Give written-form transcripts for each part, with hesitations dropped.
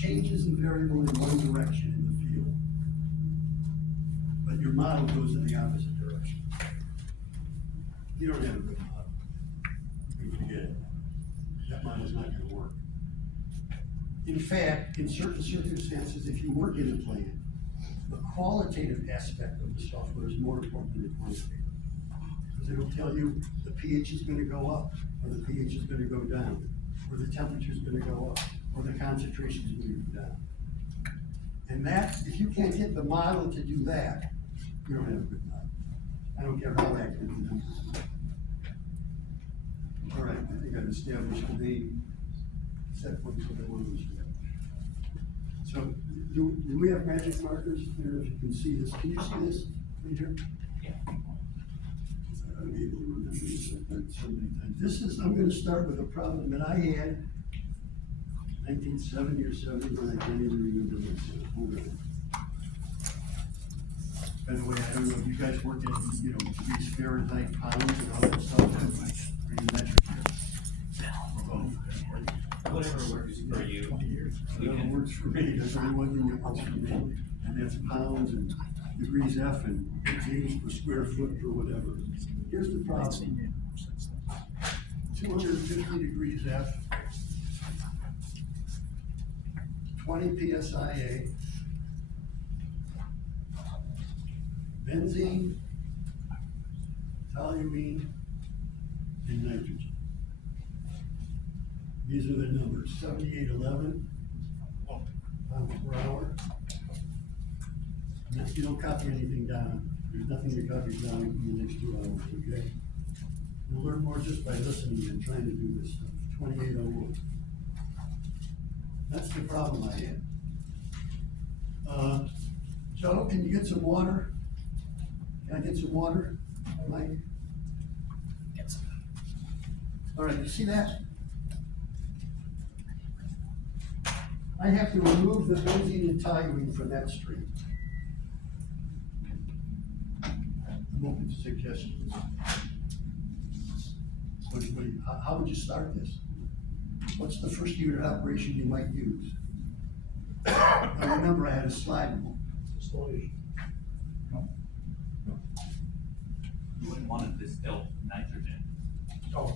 changes the variable in one direction in the field, but your model goes in the opposite direction. You don't have a good model. You forget it. That model's not gonna work. In fact, in certain circumstances, if you work in the plan, the qualitative aspect of the software is more important than the quantitative. Because it'll tell you the pH is gonna go up, or the pH is gonna go down, or the temperature is gonna go up, or the concentration is gonna go down. And that, if you can't get the model to do that, you don't have a good model. I don't care how accurate the numbers are. All right, I think I've established the main set points of the ones. So, do we have magic markers there, if you can see this? Can you see this right here? Yeah. I'm able to remember this, I've done so many times. This is, I'm gonna start with a problem that I had 1970 or 70, when I can't even remember this. Hold on. By the way, I don't know if you guys work in, degrees Fahrenheit, pounds, and all that stuff, or you metric here. Whatever works for you. Whatever works for me, there's only one thing that works for me, and that's pounds and degrees F and joules per square foot or whatever. Here's the problem. 250 degrees F, 20 PSIA, benzene, toluene, and nitrogen. These are the numbers, 7811 pounds per hour. And if you don't copy anything down, there's nothing to copy down in the next 2 hours, okay? You'll learn more just by listening and trying to do this stuff. 2801. That's the problem I had. Joe, can you get some water? Can I get some water, Mike? All right, you see that? I have to remove the benzene and toluene from that stream. I'm open to suggestions. How would you start this? What's the first unit of operation you might use? I remember I had a slide rule. You wouldn't want to distill nitrogen. Oh,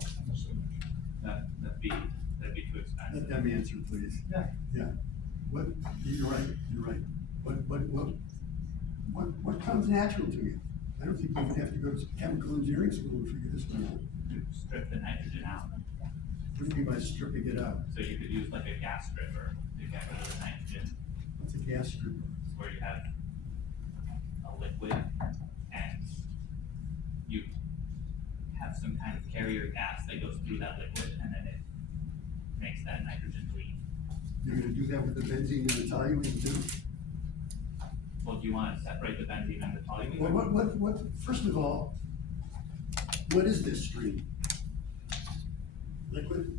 That'd be too expensive. Let them answer, please. Yeah. Yeah. What, you're right. What comes natural to you? I don't think you would have to go to chemical engineering school to figure this one out. You strip the nitrogen out. What do you mean by stripping it out? So you could use like a gas stripper to get rid of the nitrogen, What's a gas stripper? where you have a liquid and you have some kind of carrier gas that goes through that liquid and then it makes that nitrogen leave. You're gonna do that with the benzene and the toluene too? Well, do you want to separate the benzene and the toluene? What, first of all, what is this stream? Liquid?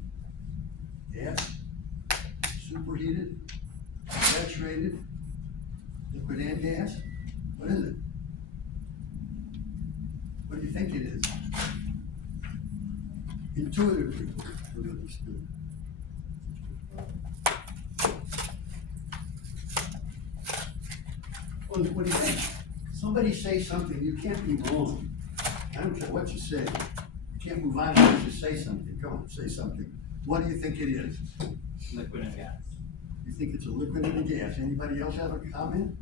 Gas? Superheated? Saturated? Liquid and gas? What is it? What do you think it is? Intuitively, what do you think? Well, what do you think? Somebody say something, you can't be wrong. I don't care what you say. You can't move on unless you say something. Go on, say something. What do you think it is? Liquid and gas. You think it's a liquid and a gas. Anybody else have a comment?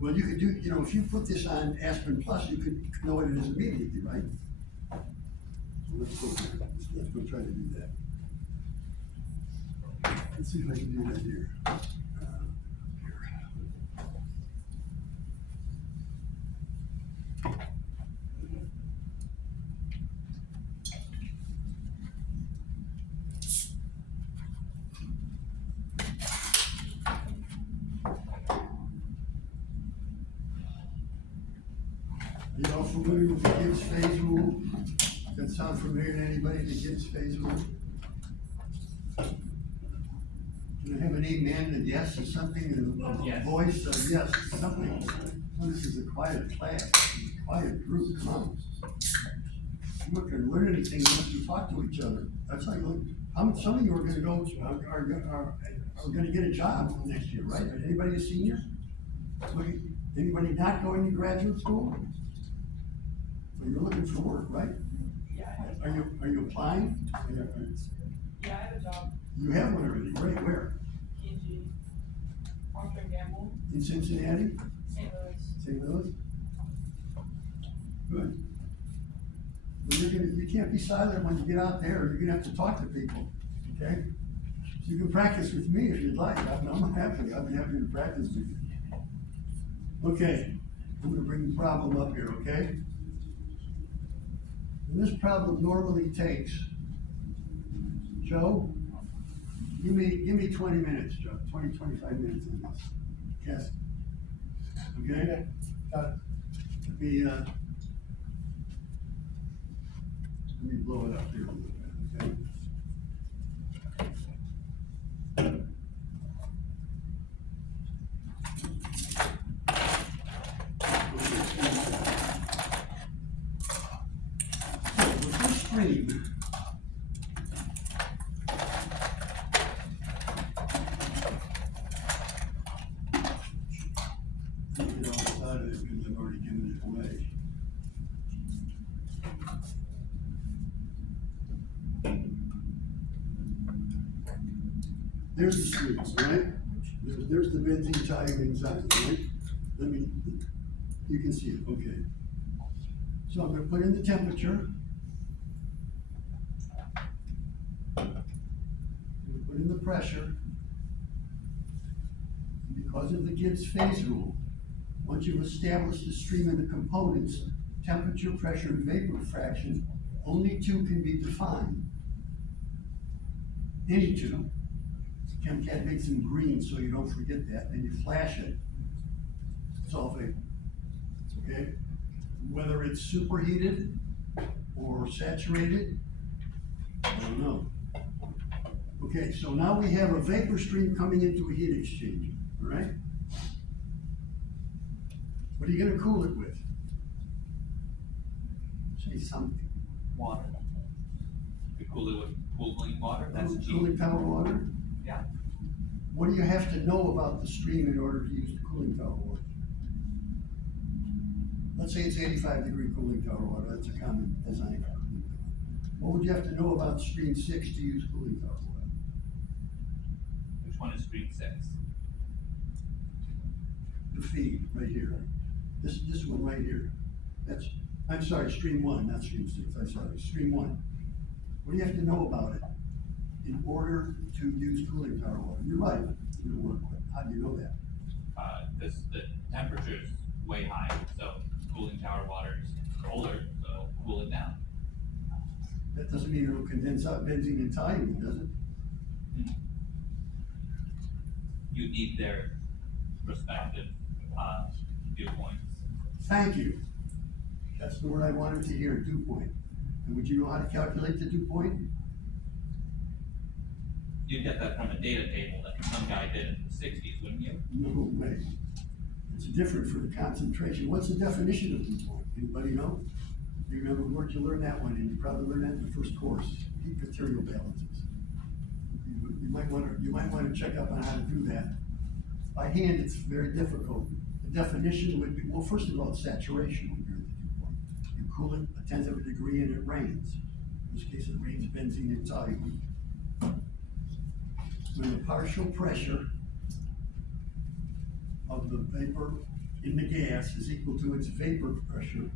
Well, you could do, if you put this on Aspirin Plus, you could know what it is immediately, right? So let's go try to do that. Let's see if I can do that here. Are you all familiar with the Gibbs phase rule? Does that sound familiar to anybody, the Gibbs phase rule? Do I have an amen and yes or something, and a Yes. voice, yes, something? Oh, this is a quiet class, a quiet group, come on. You're not gonna learn anything unless you talk to each other. That's like, some of you are gonna go, are are gonna get a job next year, right? Anybody a senior? Anybody not going to graduate school? So you're looking for work, right? Yeah, I have, Are you applying? yeah, I have a job, You have one already, great, where? P&G, Procter and Gamble, In Cincinnati? St. Louis. St. Louis? Good. Well, you can't be silent when you get out there, you're gonna have to talk to people, okay? So you can practice with me if you'd like, I'm happy, I'd be happy to practice with you. Okay, I'm gonna bring the problem up here, okay? And this problem normally takes, Joe, give me 20 minutes, Joe, 25 minutes on this. Yes? Okay? Got it. Let me blow it up here a little bit, okay? So, with this screen, get it all out of it because I've already given it away. There's the screens, right? There's the benzene toluene right? You can see it, okay. So I'm gonna put in the temperature. I'm gonna put in the pressure. Because of the Gibbs phase rule, once you've established the stream of the components, temperature, pressure, and vapor fraction, only two can be defined. Any two. ChemCat makes them green so you don't forget that, and you flash it. It's all vapor, okay? Whether it's superheated or saturated, I don't know. Okay, so now we have a vapor stream coming into a heat exchanger, all right? What are you gonna cool it with? Say something. Water. You cool it with cooling water, that's cheap. Cooling tower water? Yeah. What do you have to know about the stream in order to use the cooling tower water? Let's say it's 85-degree cooling tower water, that's a common design for cooling tower. What would you have to know about stream 6 to use cooling tower water? Which one is stream 6? The feed, right here. This one right here. I'm sorry, stream 1, not stream 6, I'm sorry, stream 1. What do you have to know about it in order to use cooling tower water? You're right, you don't work with it. How do you know that? Because the temperature is way high, so cooling tower water is colder, so cool it down. That doesn't mean it'll condense out benzene and toluene, does it? You need their respective, dew points. Thank you. That's the word I wanted to hear, dew point. And would you know how to calculate the dew point? You'd get that from a data table that some guy did in the 60s, wouldn't you? No way. It's different for the concentration. What's the definition of dew point? Anybody know? You remember, where'd you learn that one? And you probably learned that in the first course, heat material balances. You might want to check up on how to do that. By hand, it's very difficult. The definition would be, well, first of all, it's saturation when you're at the dew point. You cool it 1/10 of a degree and it rains. In this case, it rains benzene and toluene. When the partial pressure of the vapor in the gas is equal to its vapor pressure,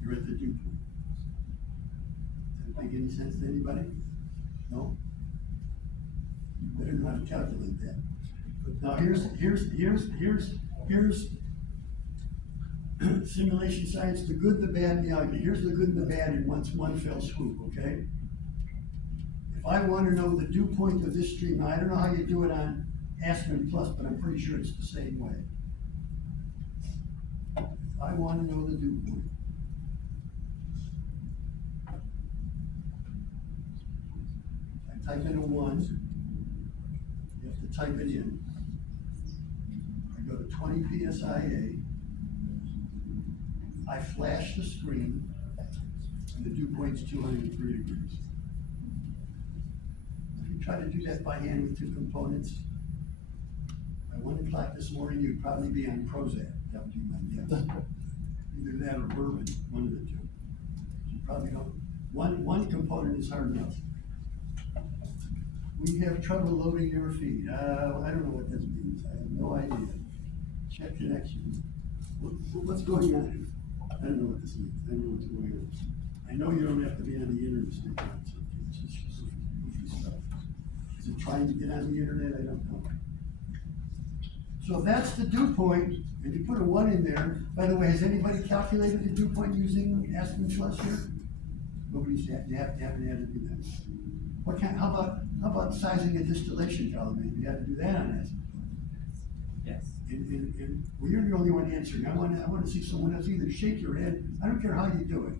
you're at the dew point. Does that make any sense to anybody? No? You better know how to calculate that. Now here's simulation science, the good, the bad, and the ugly. Here's the good and the bad in one fell swoop, okay? If I want to know the dew point of this stream, now I don't know how you do it on Aspen Plus, but I'm pretty sure it's the same way. If I want to know the dew point, I type in a 1, you have to type it in. I go to 20 PSIA, I flash the screen, and the dew point's 203 degrees. If you try to do that by hand with two components, by 1 o'clock this morning, you'd probably be on Prozac, that would be my guess. Either that or bourbon, one of the two. You probably don't, one component is hard enough. We have trouble loading your feed, I don't know what this means, I have no idea. Check connection. What's going on? I don't know what this means, I don't know what's going on. I know you don't have to be on the internet to stick on something, it's just goofy stuff. Is it trying to get on the internet? I don't know. So that's the dew point, and you put a 1 in there. By the way, has anybody calculated the dew point using Aspen Plus here? Nobody's yet, you haven't had to do that. How about sizing a distillation column? Maybe you had to do that on Aspen Plus. Yes. Well, you're the only one answering. I wanna see someone else either shake your head. I don't care how you do it.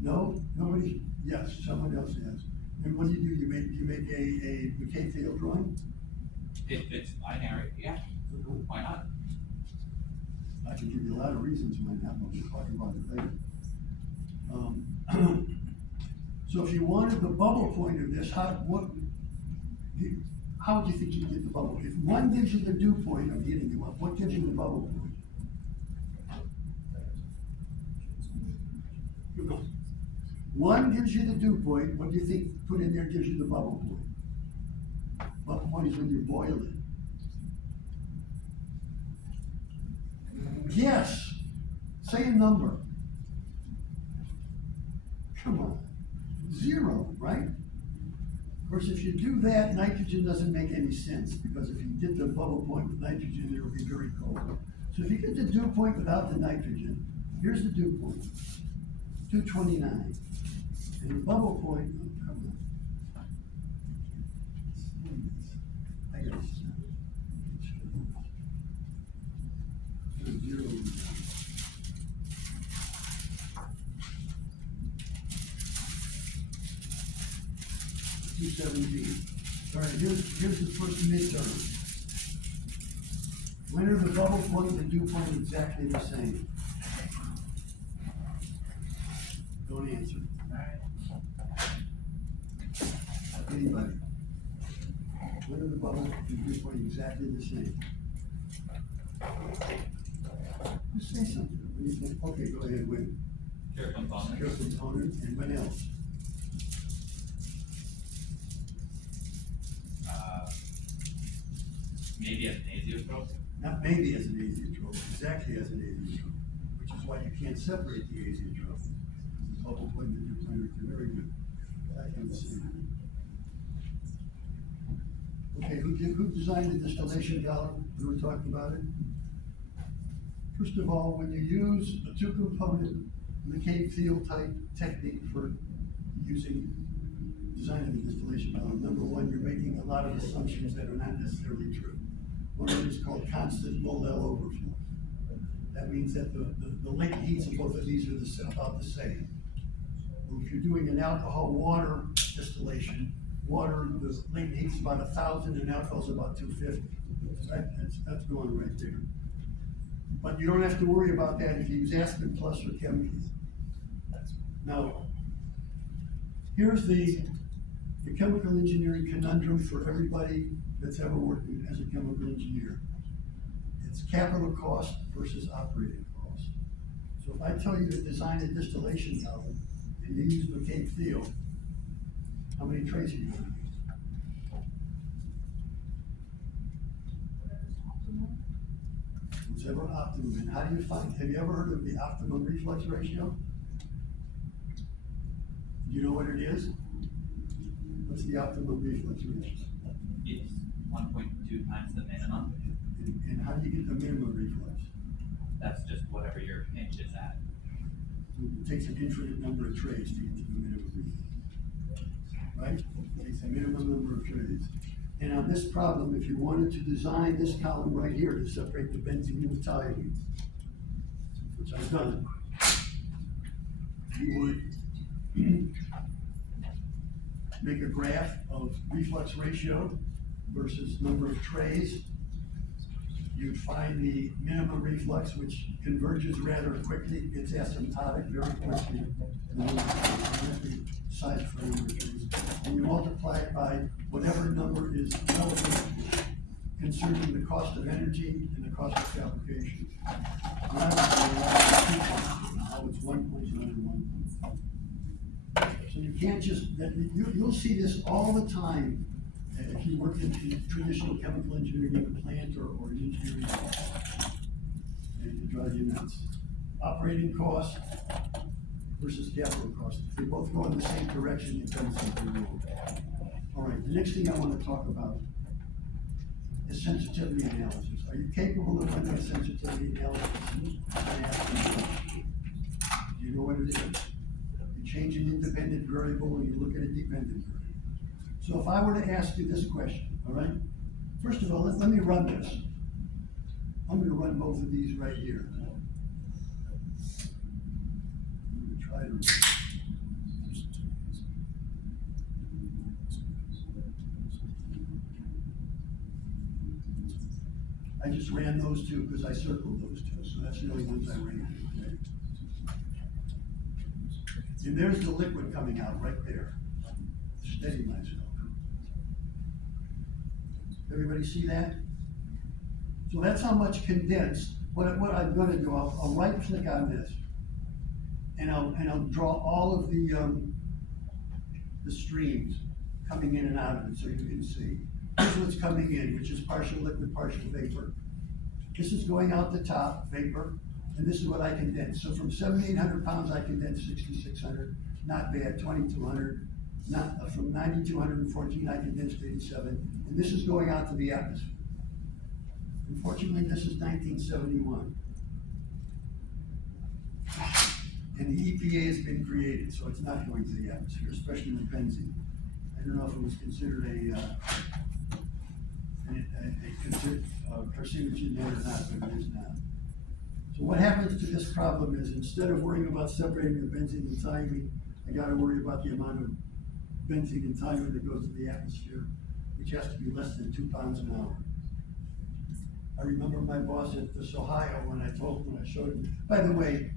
No, nobody, yes, someone else has. And what do? You make a McKay field drawing? If it's binary, yeah, why not? I can give you a lot of reasons why not, but we'll talk about it later. So if you wanted the bubble point of this, how would you think you'd get the bubble? If 1 gives you the dew point of hitting you up, what gives you the bubble point? You go. 1 gives you the dew point, what do you think put in there gives you the bubble point? Bubble point is when you're boiling. Yes, say a number. Come on, 0, right? Of course, if you do that, nitrogen doesn't make any sense, because if you get the bubble point with nitrogen, it'll be very cold. So if you get the dew point without the nitrogen, here's the dew point, 229. And the bubble point, oh, come on. I gotta stop. 0. 217. All right, here's the first midterm. When are the bubble point and the dew point exactly the same? Don't answer. Anybody? When are the bubble and dew point exactly the same? Just say something. What do you think? Okay, go ahead, Win. Pure component. Pure component, and what else? Maybe as an azeotrope. Not maybe as an azeotrope, exactly as an azeotrope, which is why you can't separate the azeotrope. The bubble point and the dew point are very good. I can see. Okay, who designed the distillation column? We were talking about it. First of all, when you use a 2-component McKay field type technique for designing the distillation column, number 1, you're making a lot of assumptions that are not necessarily true. One of them is called constant Bowl-L overflow. That means that the latent heats of both of these are about the same. Well, if you're doing an alcohol water distillation, water, the latent heat's about 1,000 and alcohol's about 250. That's going right there. But you don't have to worry about that if you use Aspen Plus or chemicals. Now, here's the chemical engineering conundrum for everybody that's ever worked as a chemical engineer. It's capital cost versus operating cost. So if I tell you to design a distillation column and you use McKay field, how many trays are you going to use? Whatever optimum, and how do you find, have you ever heard of the optimum reflux ratio? Do you know what it is? What's the optimum reflux ratio? It's 1.2 times the minimum. And how do you get the minimum reflux? That's just whatever your pinch is at. It takes an infinite number of trays to get to the minimum reflux. Right? It takes a minimum number of trays. And on this problem, if you wanted to design this column right here to separate the benzene with toluene, which I've done, you would make a graph of reflux ratio versus number of trays. You'd find the minimum reflux, which converges rather quickly, it's asymptotic very quickly. And then you size of the number of trees, and you multiply it by whatever number is relevant concerning the cost of energy and the cost of fabrication. Now it's 1.91. So you can't just, you'll see this all the time if you work in traditional chemical engineering in a plant or engineering. And it drives you nuts. Operating cost versus capital cost. If they both go in the same direction, you've done something wrong. All right, the next thing I want to talk about is sensitivity analysis. Are you capable of running a sensitivity analysis? I'm asking you. Do you know what it is? You change an independent variable and you look at a dependent variable. So if I were to ask you this question, all right? First of all, let me run this. I'm gonna run both of these right here. I'm gonna try to. I just ran those two because I circled those two, so that's the only ones I ran. Okay? And there's the liquid coming out right there. Steady myself. Everybody see that? So that's how much condensed. What I'm gonna do, I'll right click on this. And I'll draw all of the streams coming in and out of it so you can see. Here's what's coming in, which is partial liquid, partial vapor. This is going out the top, vapor, and this is what I condensed. So from 7,800 pounds, I condensed 6,600, not bad, 2,200. From 9,214, I condensed 87, and this is going out to the atmosphere. Unfortunately, this is 1971. And the EPA has been created, so it's not going to the atmosphere, especially with benzene. I don't know if it was considered a carcinogen there or not, but it is not. So what happens to this problem is, instead of worrying about separating the benzene and thiamine, I gotta worry about the amount of benzene and thiamine that goes to the atmosphere, which has to be less than 2 pounds an hour. I remember my boss at this Ohio when I showed him, by the way,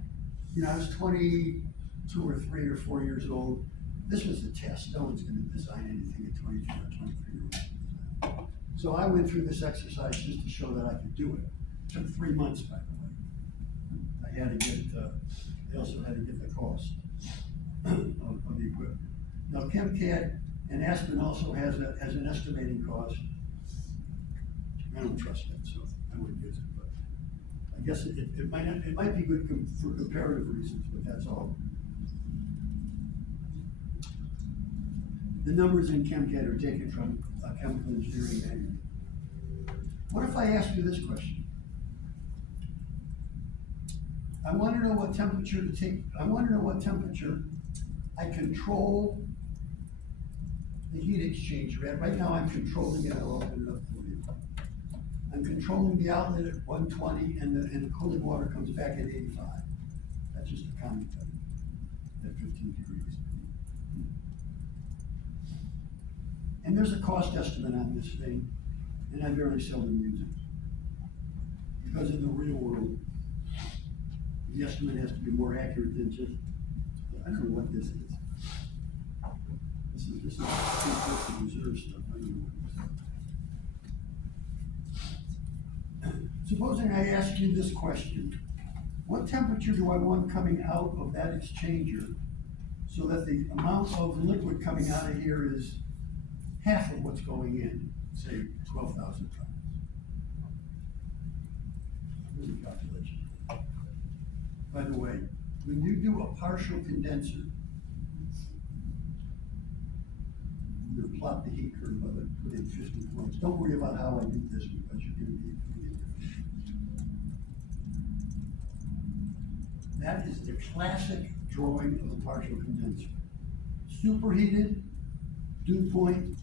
you know, I was 22 or 3 or 4 years old. This was a test. No one's gonna design anything at 22 or 23 years old. So I went through this exercise just to show that I could do it. It took 3 months, by the way. I had to get, I also had to get the cost of the equipment. Now, ChemCAD and Aspen also has an estimating cost. I don't trust it, so I wouldn't use it, but I guess it might be good for comparative reasons, but that's all. The numbers in ChemCAD are taken from a chemical engineering manual. What if I ask you this question? I want to know what temperature I control the heat exchanger at. Right now I'm controlling it. I'll open it up for you. I'm controlling the outlet at 120 and the cooling water comes back at 85. That's just a common thing at 15 degrees. And there's a cost estimate on this thing, and I very seldom use it. Because in the real world, the estimate has to be more accurate than just, I don't know what this is. This is reserve stuff. I don't know what this is. Supposing I ask you this question, what temperature do I want coming out of that exchanger so that the amount of liquid coming out of here is half of what's going in, say 12,000 pounds? Here's a calculation. By the way, when you do a partial condenser, you plot the heat curve of it, put in 50 points. Don't worry about how I do this because you're going to be putting it different. That is the classic drawing of a partial condenser. Superheated, dew point,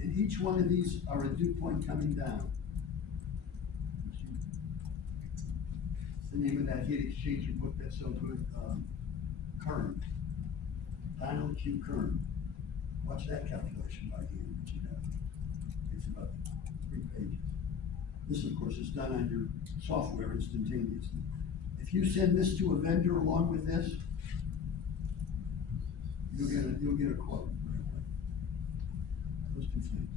and each one of these are a dew point coming down. The name of that heat exchanger book that's so good, Kern. Donald Q. Kern. Watch that calculation by hand, which you have. It's about 3 pages. This, of course, is done on your software instantaneously. If you send this to a vendor along with this, you'll get a quote right away. Those two things.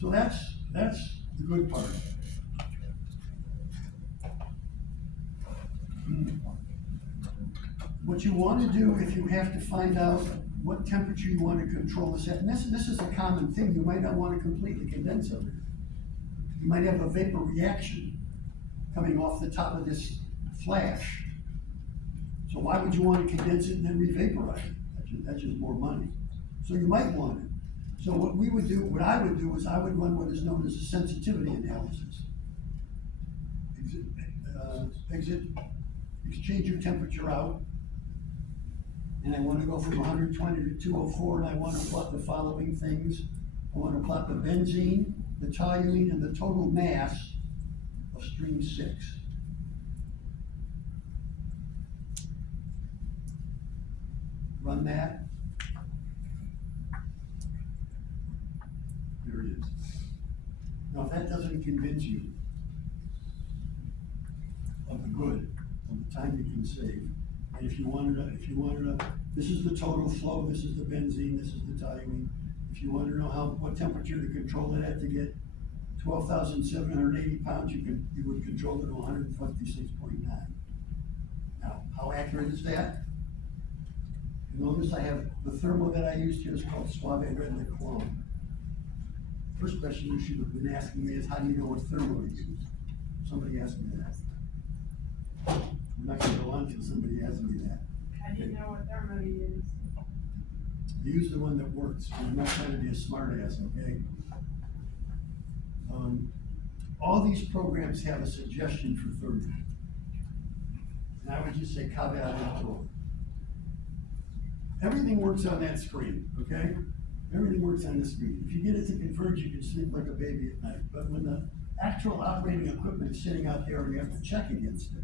So that's the good part. What you wanna do, if you have to find out what temperature you wanna control this at, and this is a common thing, you might not wanna completely condense everything. You might have a vapor reaction coming off the top of this flash. So why would you wanna condense it and then re-vaporize it? That's just more money. So you might want it. So what I would do is I would run what is known as a sensitivity analysis. Exchange your temperature out. And I wanna go from 120 to 204, and I wanna plot the following things. I wanna plot the benzene, the toluene, and the total mass of stream 6. Run that. There it is. Now, if that doesn't convince you of the good, of the time you can save, and if you wanted to, this is the total flow, this is the benzene, this is the toluene. If you want to know what temperature to control it at to get 12,780 pounds, you would control it to 156.9. Now, how accurate is that? You notice I have, the thermo that I used here is called Suave Red Clone. First question you should have been asking me is, how do you know what thermo to use? Somebody asked me that. I'm not gonna go on until somebody asks me that. How do you know what thermo to use? Use the one that works. I'm not trying to be a smart ass, okay? All these programs have a suggestion for thermo. And I would just say caveat emptor. Everything works on that screen, okay? Everything works on the screen. If you get it to converge, you can sleep like a baby at night. But when the actual operating equipment is sitting out there and you have to check against it,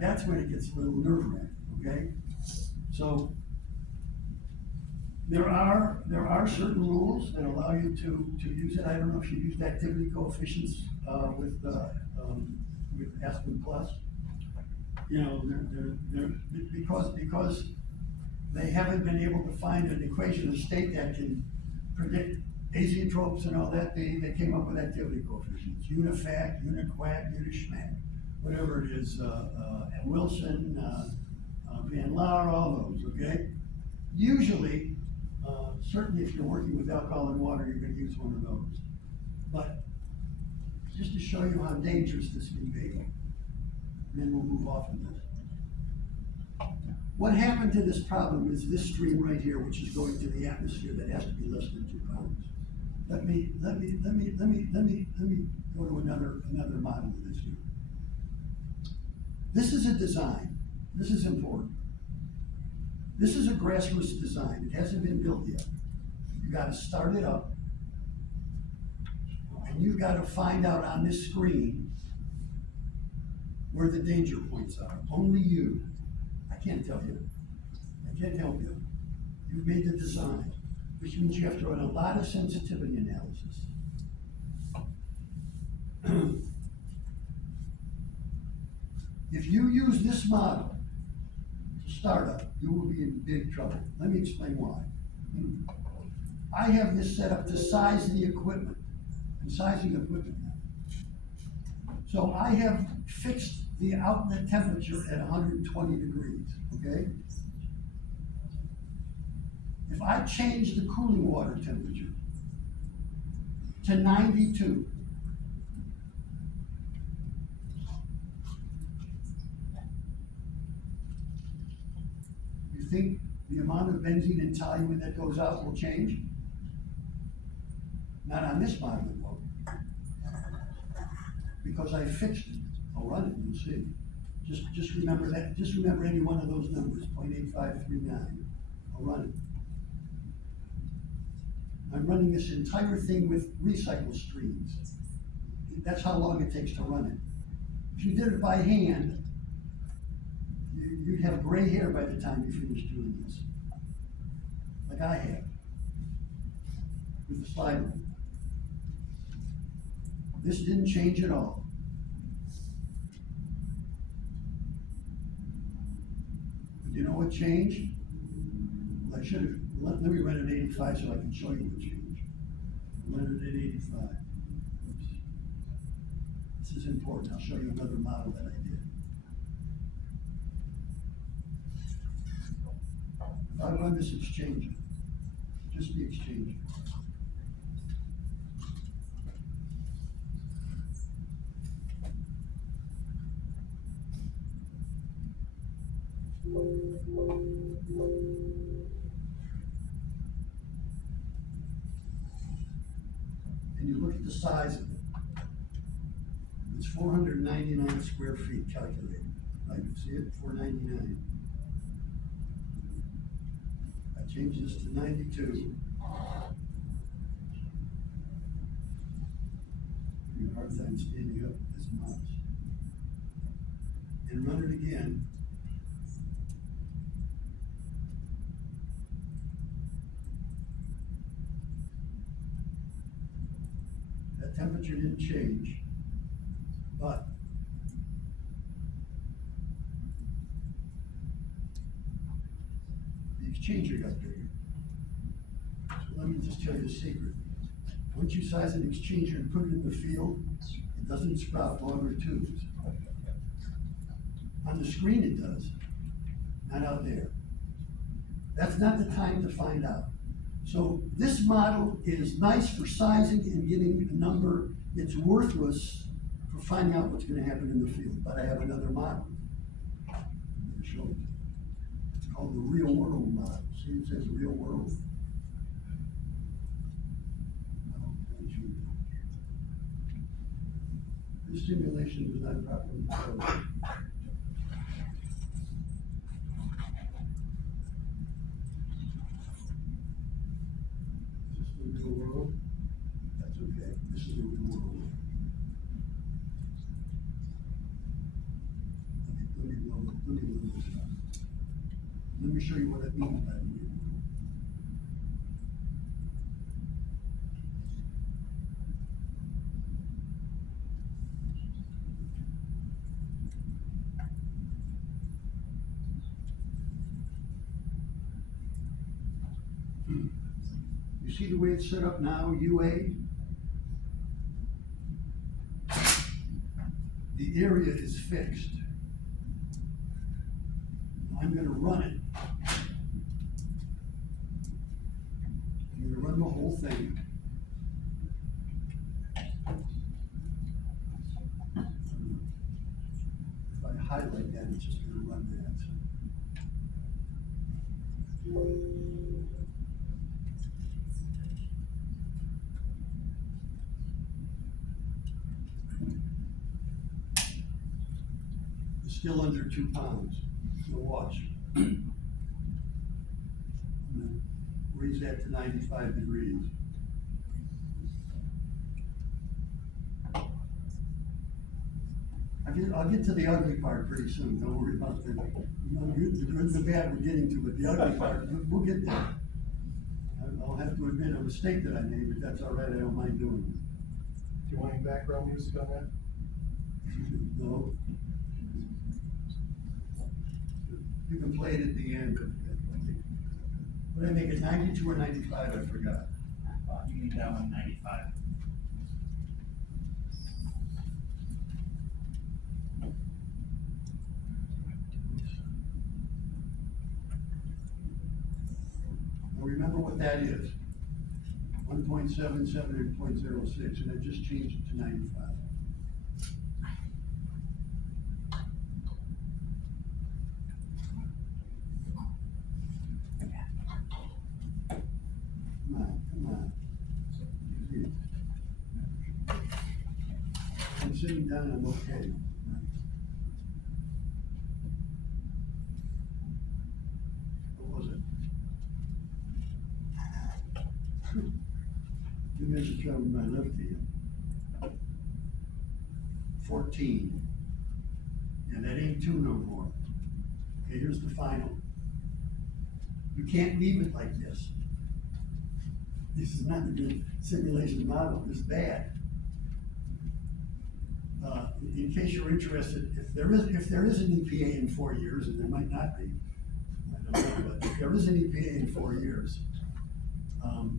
that's when it gets a little nerve-wracking, okay? So there are certain rules that allow you to use it. I don't know if you used activity coefficients with Aspen Plus. You know, they're because they haven't been able to find an equation of state that can predict azeotropes and all that. They came up with activity coefficients: Unifac, Uniquac, Unischmack, whatever it is, Wilson, Van Laar, all those, okay? Usually, certainly if you're working with alcohol and water, you're gonna use one of those. But just to show you how dangerous this can be, and then we'll move off of this. What happened to this problem is this stream right here, which is going to the atmosphere that has to be less than 2 pounds. Let me go to another model of this here. This is a design. This is important. This is a grassroots design. It hasn't been built yet. You gotta start it up. And you've gotta find out on this screen where the danger points are. Only you. I can't tell you. I can't help you. You've made the design, which means you have to run a lot of sensitivity analysis. If you use this model to start up, you will be in big trouble. Let me explain why. I have this set up to size the equipment. I'm sizing equipment now. So I have fixed the outlet temperature at 120 degrees, okay? If I change the cooling water temperature to 92, you think the amount of benzene and toluene that goes out will change? Not on this model, it won't. Because I fixed it. I'll run it, you'll see. Just remember that, just remember any one of those numbers, 0.8539. I'll run it. I'm running this entire thing with recycle streams. That's how long it takes to run it. If you did it by hand, you'd have gray hair by the time you finish doing this. Like I have. With the slide rule. This didn't change at all. You know what changed? I should have, let me run it 85 so I can show you what changed. Run it at 85. Oops. This is important, I'll show you another model that I did. If I run this exchanger, just the exchanger. And you look at the size of it. It's 499 square feet calculated. Right, you see it, 499. I changed this to 92. You have a hard time standing up as a mouse. And run it again. That temperature didn't change, but the exchanger got bigger. So let me just tell you a secret. Once you size an exchanger and put it in the field, it doesn't sprout longer tubes. On the screen it does, not out there. That's not the time to find out. So this model is nice for sizing and getting a number. It's worthless for finding out what's gonna happen in the field, but I have another model. I'm gonna show it. It's called the real world model. See, it says real world. This simulation was not properly developed. Is this the real world? That's okay. This is the real world. Let me load this up. Let me show you what I mean by the real world. You see the way it's set up now, UA? The area is fixed. I'm gonna run it. I'm gonna run the whole thing. If I highlight that, it's just gonna run that. It's still under 2 pounds. So watch. I'm gonna raise that to 95 degrees. I'll get to the ugly part pretty soon. Don't worry about the good and the bad we're getting to, but the ugly part, we'll get there. I'll have to admit a mistake that I made, but that's all right. I don't mind doing it. Do you want any background music on that? No. You can play it at the end. Would I make it 92 or 95? I forgot. You need that one 95. Now remember what that is. 1.77 and 0.06, and I just changed it to 95. Come on. I'm sitting down, I'm okay. What was it? You guys are traveling my left here. 14. And that ain't 2 no more. Okay, here's the final. You can't leave it like this. This is not a good simulation model, it's bad. In case you're interested, if there is an EPA in 4 years, and there might not be, but there is an EPA in 4 years.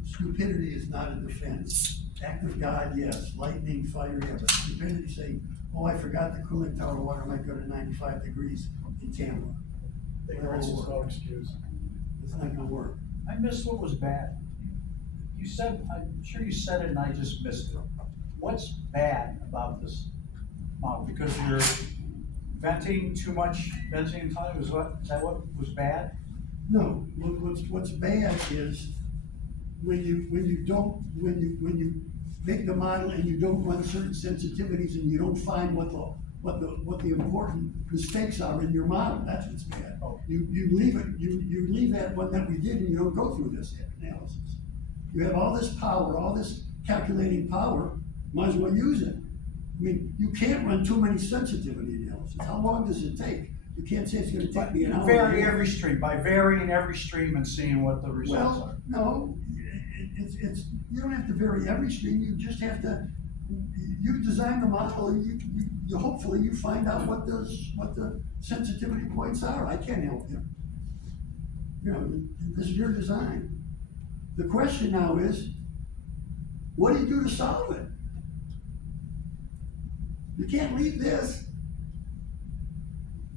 Stupidity is not a defense. Act of God, yes. Lightning, fire, yeah, but stupidity saying, oh, I forgot the cooling tower water might go to 95 degrees in Tampa. Ignorance is no excuse. It's not gonna work. I missed what was bad. You said, I'm sure you said it and I just missed it. What's bad about this model? Because you're venting too much benzene and toluene, is that what was bad? No, what's bad is when you make the model and you don't run certain sensitivities and you don't find what the important mistakes are in your model, that's what's bad. Oh. You leave that one that we did and you don't go through this analysis. You have all this power, all this calculating power, might as well use it. I mean, you can't run too many sensitivity analysis. How long does it take? You can't say it's gonna take me an hour. Vary every stream, by varying every stream and seeing what the results Well, are. no, it's, you don't have to vary every stream, you just have to, you design the model, and you hopefully you find out what the sensitivity points are, I can't help you. You know, this is your design. The question now is, what do you do to solve it? You can't leave this.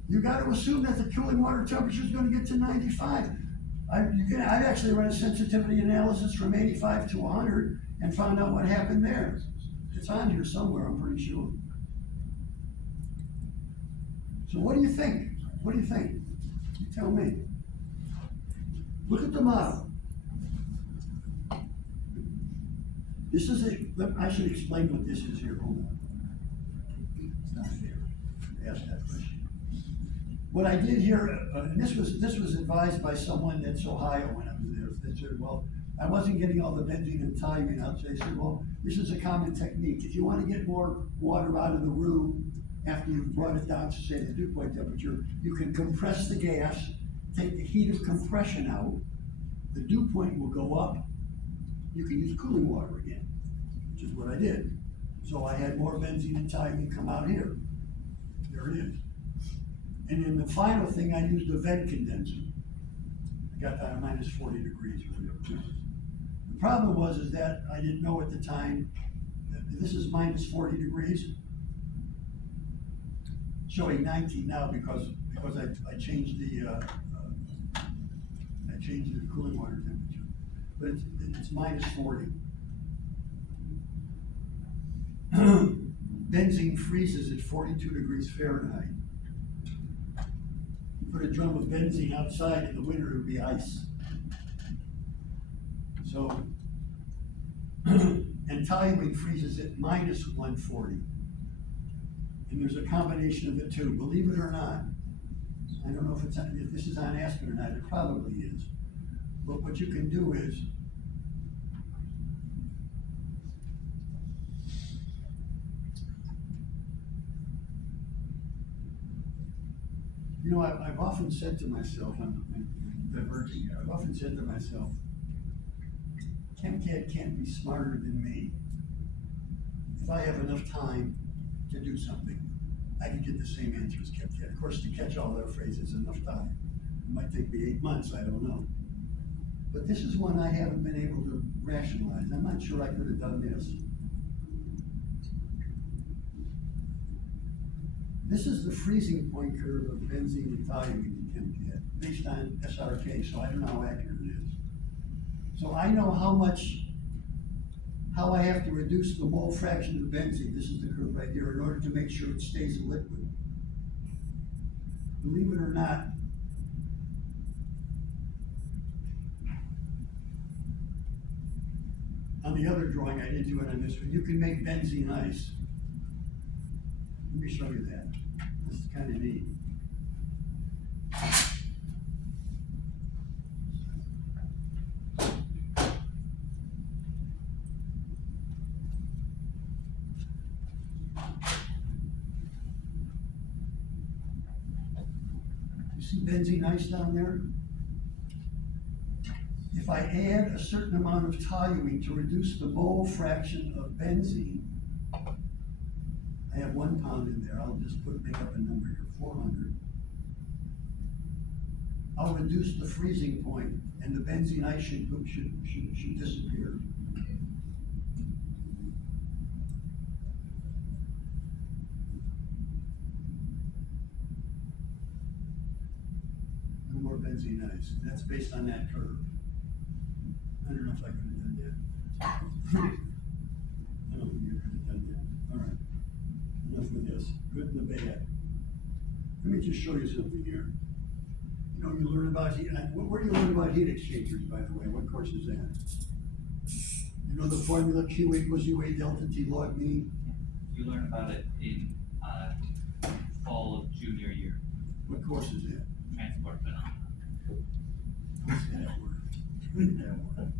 You gotta assume that the cooling water temperature is gonna get to 95. I've actually run a sensitivity analysis from 85 to 100 and found out what happened there. It's on here somewhere, I'm pretty sure. So what do you think? What do you think? You tell me. Look at the model. This is I should explain what this is here, hold on. It's not fair to ask that question. What I did here, and this was advised by someone that's Ohio when I was there. They said, well, I wasn't getting all the benzene and toluene out, so they said, well, this is a common technique. If you want to get more water out of the room after you've brought it down to, say, the dew point temperature, you can compress the gas, take the heat of compression out, the dew point will go up, you can use cooling water again, which is what I did. So I had more benzene and toluene come out here. There it is. And in the final thing, I used a vent condenser. I got that at minus 40 degrees or whatever it was. The problem was is that I didn't know at the time that this is minus 40 degrees. Showing 19 now because I changed the cooling water temperature. But it's minus 40. Benzene freezes at 42 degrees Fahrenheit. Put a drum of benzene outside in the winter, it would be ice. So, and toluene freezes at minus 140. And there's a combination of the two, believe it or not. I don't know if this is on Aspen or not, it probably is. But what you can do is, you know, I've often said to myself, I'm diverging here, I've often said to myself, ChemCAD can't be smarter than me. If I have enough time to do something, I can get the same answer as ChemCAD. Of course, to catch all their phrases, enough time. It might take me 8 months, I don't know. But this is one I haven't been able to rationalize. I'm not sure I could have done this. This is the freezing point curve of benzene and toluene in ChemCAD, based on SRK, so I don't know how accurate it is. So I know how I have to reduce the mole fraction of benzene, this is the curve right here, in order to make sure it stays a liquid. Believe it or not, on the other drawing, I didn't do it on this one, you can make benzene ice. Let me show you that. This is kind of neat. You see benzene ice down there? If I add a certain amount of toluene to reduce the mole fraction of benzene, I have 1 pound in there, I'll just make up a number here, 400. I'll reduce the freezing point, and the benzene ice should disappear. No more benzene ice, and that's based on that curve. I don't know if I could have done that. I don't think you could have done that. All right. Enough with this, good and the bad. Let me just show you something here. You know, you learn about heat, where do you learn about heat exchangers, by the way? What course is that? You know the formula Q equals UA delta T log mean? You learn about it in, fall of junior year, What course is that? transport phenomena. What's that word? Read that word.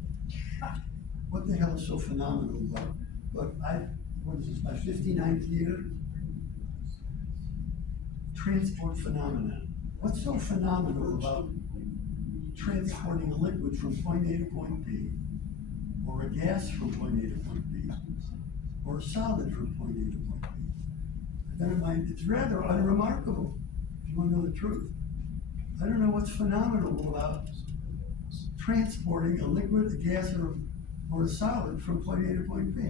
What the hell is so phenomenal about, look, what is this, my 59th year? Transport phenomenon. What's so phenomenal about transporting a liquid from point A to point B, or a gas from point A to point B, or a solid from point A to point B? Never mind, it's rather unremarkable, if you want to know the truth. I don't know what's phenomenal about transporting a liquid, a gas, or a solid from point A to point B.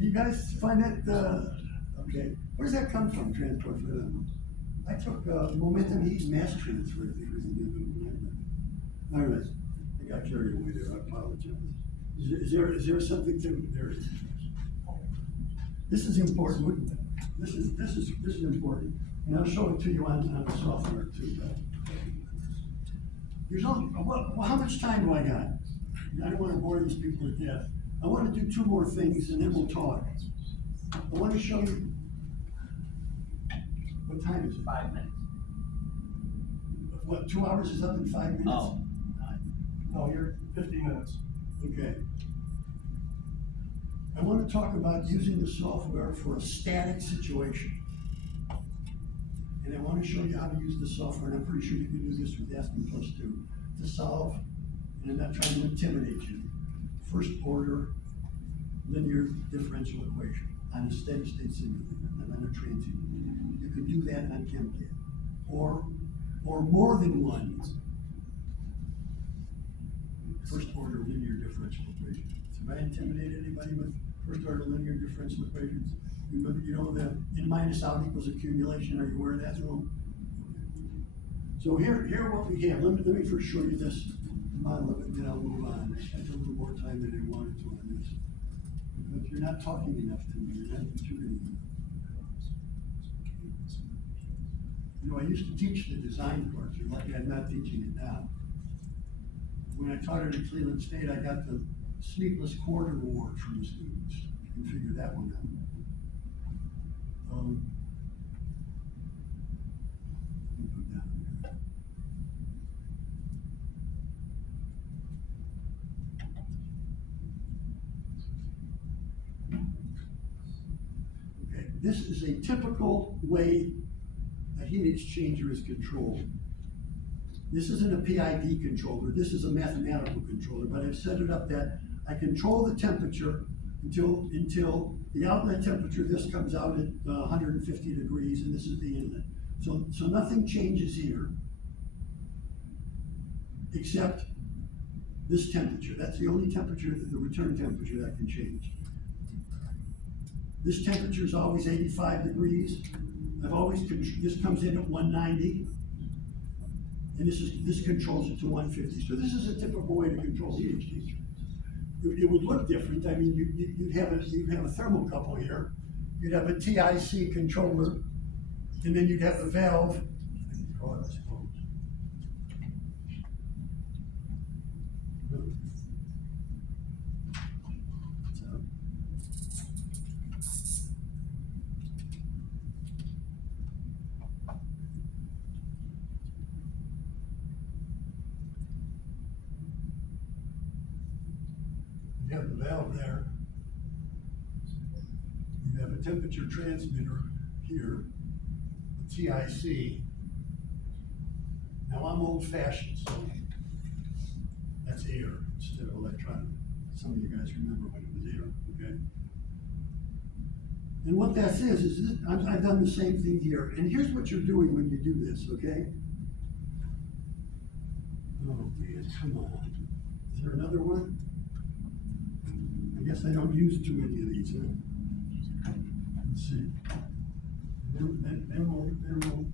You guys find that, okay, where does that come from, transport phenomenon? I took momentum heat and mass transfer. All right, I got carried away there, I apologize. Is there something to, there is. This is important, this is important, and I'll show it to you on the software too. There's only, well, how much time do I got? I don't wanna bore these people to death. I wanna do two more things and then we'll talk. I wanna show you, what time is it? 5 minutes. What, 2 hours is up in 5 minutes? Oh. No, you're 50 minutes. Okay. I want to talk about using the software for a static situation. And I want to show you how to use the software, and I'm pretty sure you can do this with Aspen+2, to solve, and I'm not trying to intimidate you, first order linear differential equation on a steady state simulator, not on a transient. You can do that on ChemCAD, or more than one first order linear differential equation. Have I intimidated anybody with first order linear differential equations? You know the N minus out equals accumulation, are you aware of that rule? So here what we have, let me first show you this model of it, then I'll move on. I spent a little more time than I wanted to on this. Because you're not talking enough to me, you're not contributing enough. You know, I used to teach the design course, you're lucky I'm not teaching it now. When I taught it at Cleveland State, I got the Sleepless Quarter Award from the students. You can figure that one out. Let me go down here. Okay, this is a typical way a heat exchanger is controlled. This isn't a PID controller, this is a mathematical controller, but I've set it up that I control the temperature until the outlet temperature, this comes out at 150 degrees, and this is the inlet. So nothing changes here, except this temperature. That's the only temperature, the return temperature that can change. This temperature is always 85 degrees. This comes in at 190. And this controls it to 150. So this is a typical way to control heat exchanger. It would look different. I mean, you'd have a thermocouple here. You'd have a TIC controller, and then you'd have the valve. I can call it, I suppose. So. You have the valve there. You have a temperature transmitter here, a TIC. Now I'm old fashioned, so that's air instead of electronic. Some of you guys remember when it was air, okay? And what that is I've done the same thing here. And here's what you're doing when you do this, okay? Oh, man, come on. Is there another one? I guess I don't use too many of these, huh? Let's see. Then we'll.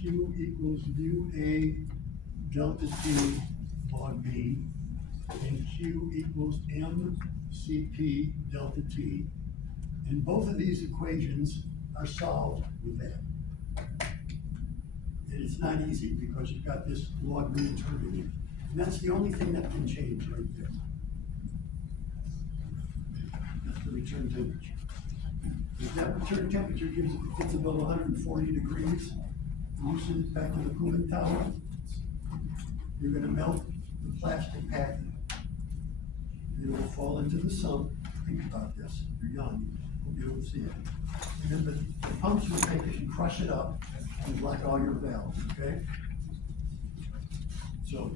Q equals mu A delta T log B, and Q equals M CP delta T. And both of these equations are solved with that. And it's not easy because you've got this log mean term in here. And that's the only thing that can change right there. That's the return temperature. If that return temperature gets above 140 degrees, and you send it back to the cooling tower, you're gonna melt the plastic packing. It will fall into the sump. Think about this, you're young, hope you don't see it. And then the pumps will take it and crush it up and block all your valves, okay? So,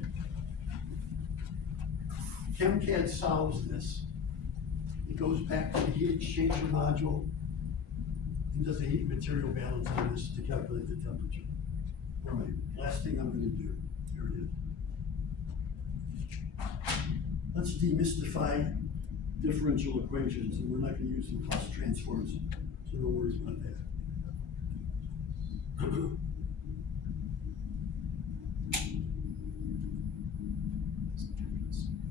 ChemCAD solves this. It goes back to the heat exchanger module and does a heat material balance on this to calculate the temperature. All right, last thing I'm gonna do, here it is. Let's demystify differential equations, and we're not gonna use the plus transforms, so don't worry about that.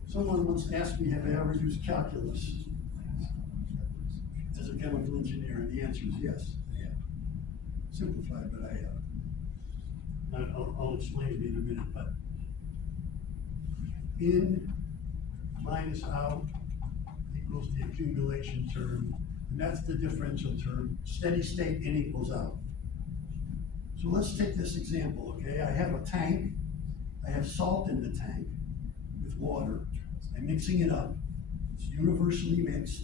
Someone once asked me, have I ever used calculus as a chemical engineer, and the answer is yes, I have. Simplified, but I have. I'll explain it in a minute, but in minus out equals the accumulation term, and that's the differential term. Steady state in equals out. So let's take this example, okay? I have a tank, I have salt in the tank with water. I'm mixing it up. It's universally mixed.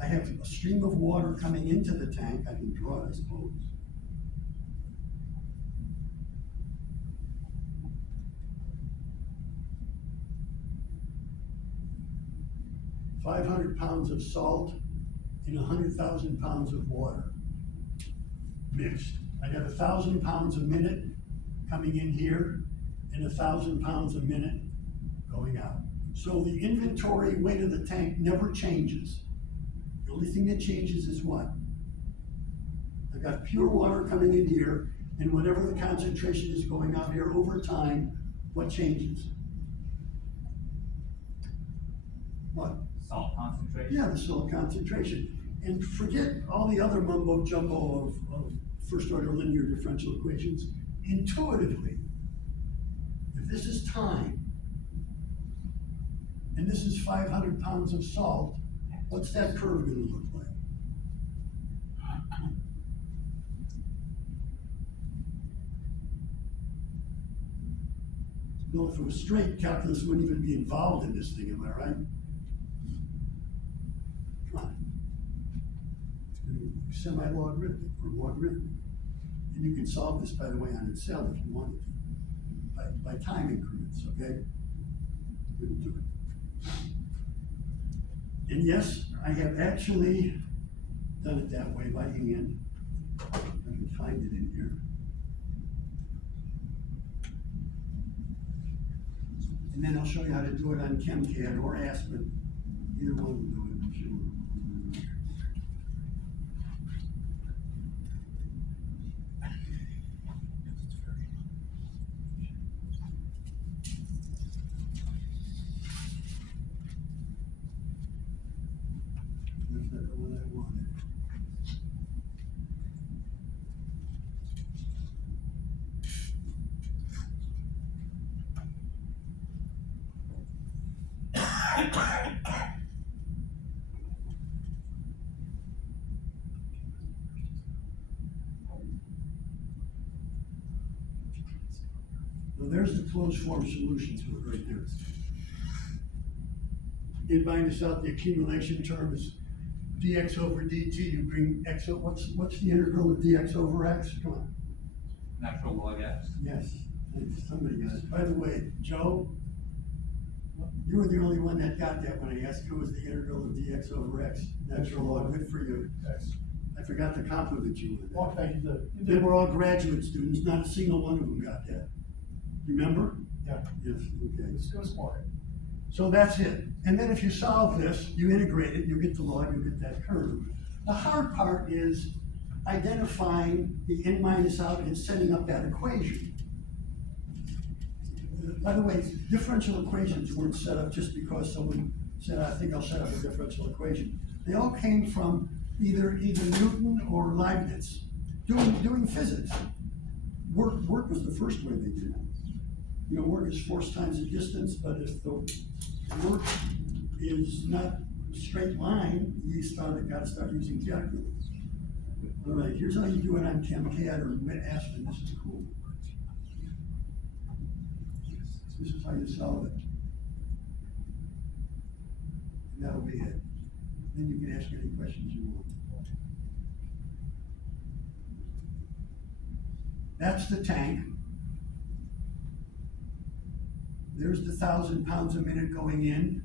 I have a stream of water coming into the tank. I can draw it, I suppose. £500 of salt in 100,000 pounds of water mixed. I have 1,000 pounds a minute coming in here and 1,000 pounds a minute going out. So the inventory weight of the tank never changes. The only thing that changes is what? I've got pure water coming in here, and whatever the concentration is going out here over time, what changes? What? Salt concentration. Yeah, the salt concentration. And forget all the other mumbo jumbo of first order linear differential equations. Intuitively, if this is time, and this is 500 pounds of salt, what's that curve gonna look like? Well, if it was straight, calculus wouldn't even be involved in this thing, am I right? Come on. It's gonna be semi-logarithmic or logarithmic. And you can solve this, by the way, on Excel if you wanted to, by time increments, okay? We will do it. And yes, I have actually done it that way by hand. I can find it in here. And then I'll show you how to do it on ChemCAD or Aspen. Either one will do it, I'm sure. That's not the one I wanted. Now there's the closed form solution to it right there. In minus out the accumulation term is dx over dt. You bring x, what's the integral of dx over x? Come on. Natural log x. Yes, somebody got it. By the way, Joe, You were the only one that got that when I asked who was the integral of dx over x. Natural log, good for you. Yes. I forgot to compliment you with Well, that. thank you, you They did. were all graduate students, not a single one of them got that. Remember? Yeah, Yes, okay. it was smart. So that's it. And then if you solve this, you integrate it, you get the log, you get that curve. The hard part is identifying the n minus out and setting up that equation. By the way, differential equations weren't set up just because someone said, I think I'll set up a differential equation. They all came from either Newton or Leibniz, doing physics. Work was the first way they did it. You know, work is force times the distance, but if the work is not a straight line, gotta start using calculus. All right, here's how you do it on ChemCAD or Aspen, this is cool. This is how you solve it. And that'll be it. Then you can ask any questions you want. That's the tank. There's the 1,000 pounds a minute going in.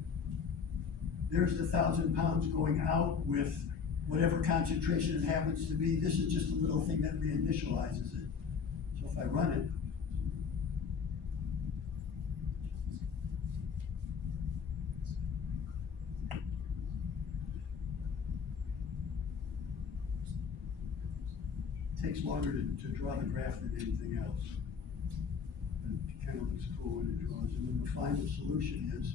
There's the 1,000 pounds going out with whatever concentration it happens to be. This is just a little thing that reinitializes it. So if I run it, it takes longer to draw the graph than anything else. And it kind of looks cool when it draws. And then the final solution is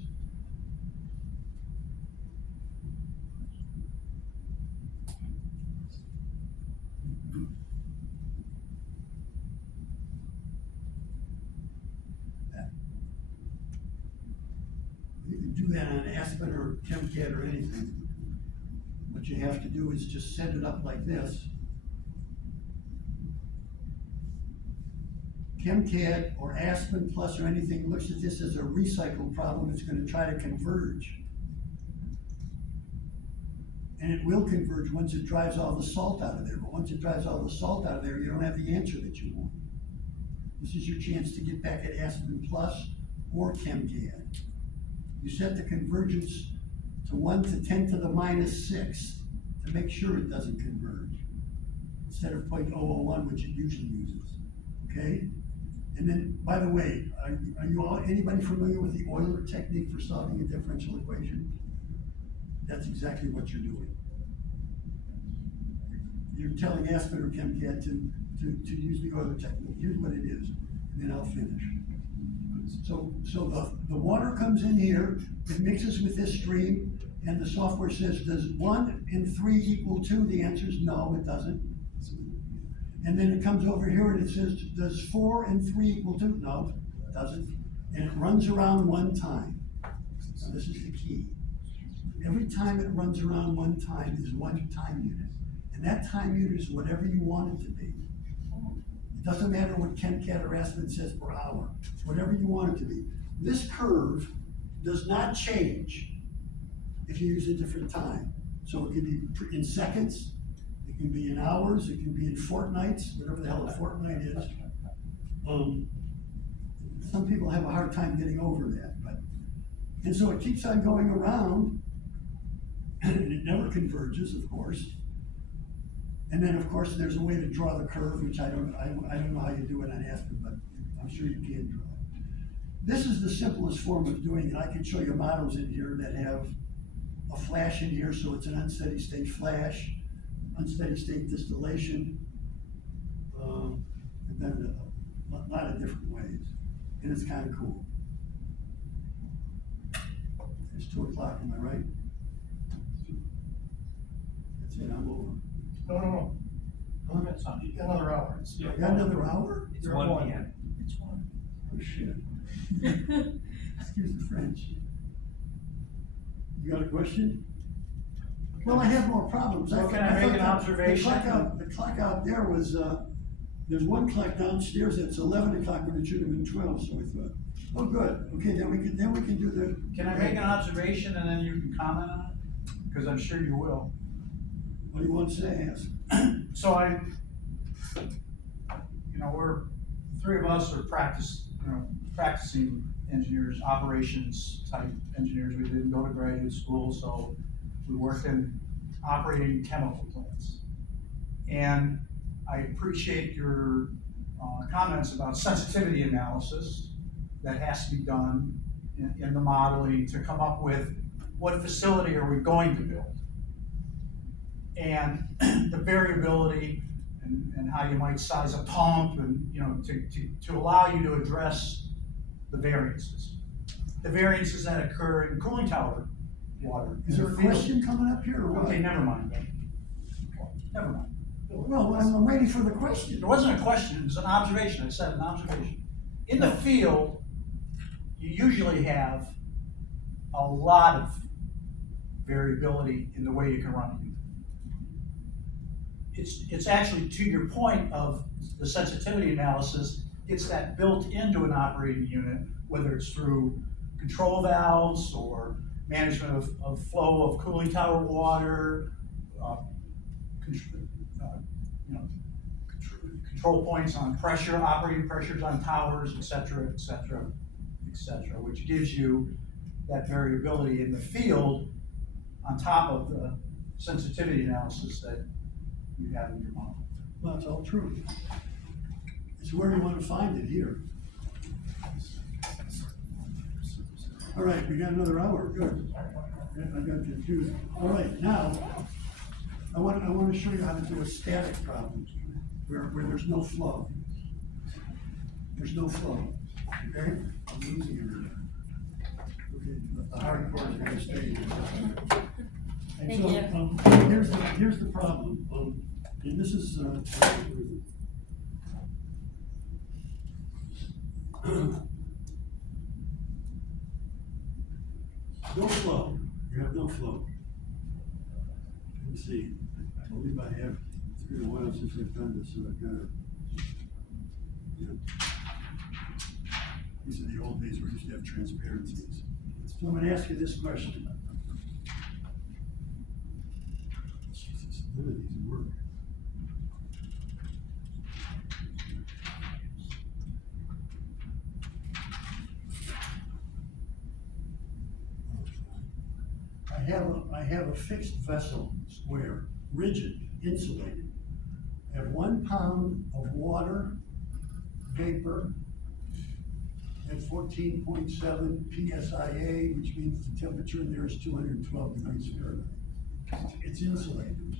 that. You can do that on Aspen or ChemCAD or anything. What you have to do is just set it up like this. ChemCAD or Aspen Plus or anything looks at this as a recycle problem. It's going to try to converge. And it will converge once it drives all the salt out of there. But once it drives all the salt out of there, you don't have the answer that you want. This is your chance to get back at Aspen Plus or ChemCAD. You set the convergence to 1 to 10 to the minus 6 to make sure it doesn't converge, instead of 0.001, which it usually uses, okay? And then, by the way, are you all, anybody familiar with the Euler technique for solving a differential equation? That's exactly what you're doing. You're telling Aspen or ChemCAD to use the Euler technique. Here's what it is, and then I'll finish. So the water comes in here, it mixes with this stream, and the software says, does 1 and 3 equal 2? The answer is no, it doesn't. And then it comes over here and it says, does 4 and 3 equal 2? No, it doesn't. And it runs around one time. Now this is the key. Every time it runs around one time is one time unit. And that time unit is whatever you want it to be. It doesn't matter what ChemCAD or Aspen says per hour. It's whatever you want it to be. This curve does not change if you use a different time. So it can be in seconds, it can be in hours, it can be in fortnights, whatever the hell a fortnight is. Some people have a hard time getting over that, and so it keeps on going around, and it never converges, of course. And then, of course, there's a way to draw the curve, which I don't know how you do it on Aspen, but I'm sure you can draw it. This is the simplest form of doing it. I can show you models in here that have a flash in here, so it's an unsteady state flash, unsteady state distillation, and then a lot of different ways. And it's kind of cool. It's 2 o'clock, am I right? That's it, I'm over. No. Huh? That's not You got another hour. It's- I got another hour? It's You're 1 one. PM. It's 1. Oh, shit. Excuse the French. You got a question? Well, I have more problems. Well, can I make an thought observation? The clock out there was, there's one clock downstairs that's 11 o'clock when it should have been 12, so I thought, oh, good, okay, then we can do the. Can I make an observation and then you can comment on it? Because I'm sure you will. What do you want to say, ask? So we're, 3 of us are practicing engineers, operations type engineers. We didn't go to graduate school, so we worked in operating chemical plants. And I appreciate your comments about sensitivity analysis that has to be done in the modeling to come up with what facility are we going to build. And the variability and how you might size a pump and, you know, to allow you to address the variances. The variances that occur in cooling tower water. Is there a question coming up here or what? Okay, never mind. Never mind. Well, I'm waiting for the question. It wasn't a question, it was an observation. I said an observation. In the field, you usually have a lot of variability in the way you can run it. It's actually to your point of the sensitivity analysis, it's that built into an operating unit, whether it's through control valves or management of flow of cooling tower water, control points on pressure, operating pressures on towers, et cetera, et cetera, et cetera, which gives you that variability in the field on top of the sensitivity analysis that you have in your model. Well, it's all true. It's where you want to find it here. All right, we got another hour, good. I got confused. All right, now, I want to show you how to do a static problem where there's no flow. There's no flow, okay? I'm losing it. Okay, the hard part is gonna stay here. And so, here's the problem, and this is, no flow, you have no flow. Let me see, I believe I have, it's been a while since I've done this, so I've got to, these are the old days where we used to have transparencies. So I'm gonna ask you this question. Jesus, none of these work. I have a fixed vessel, square, rigid, insulated. I have 1 pound of water, vapor, at 14.7 PSIA, which means the temperature in there is 212 degrees Fahrenheit. It's insulated.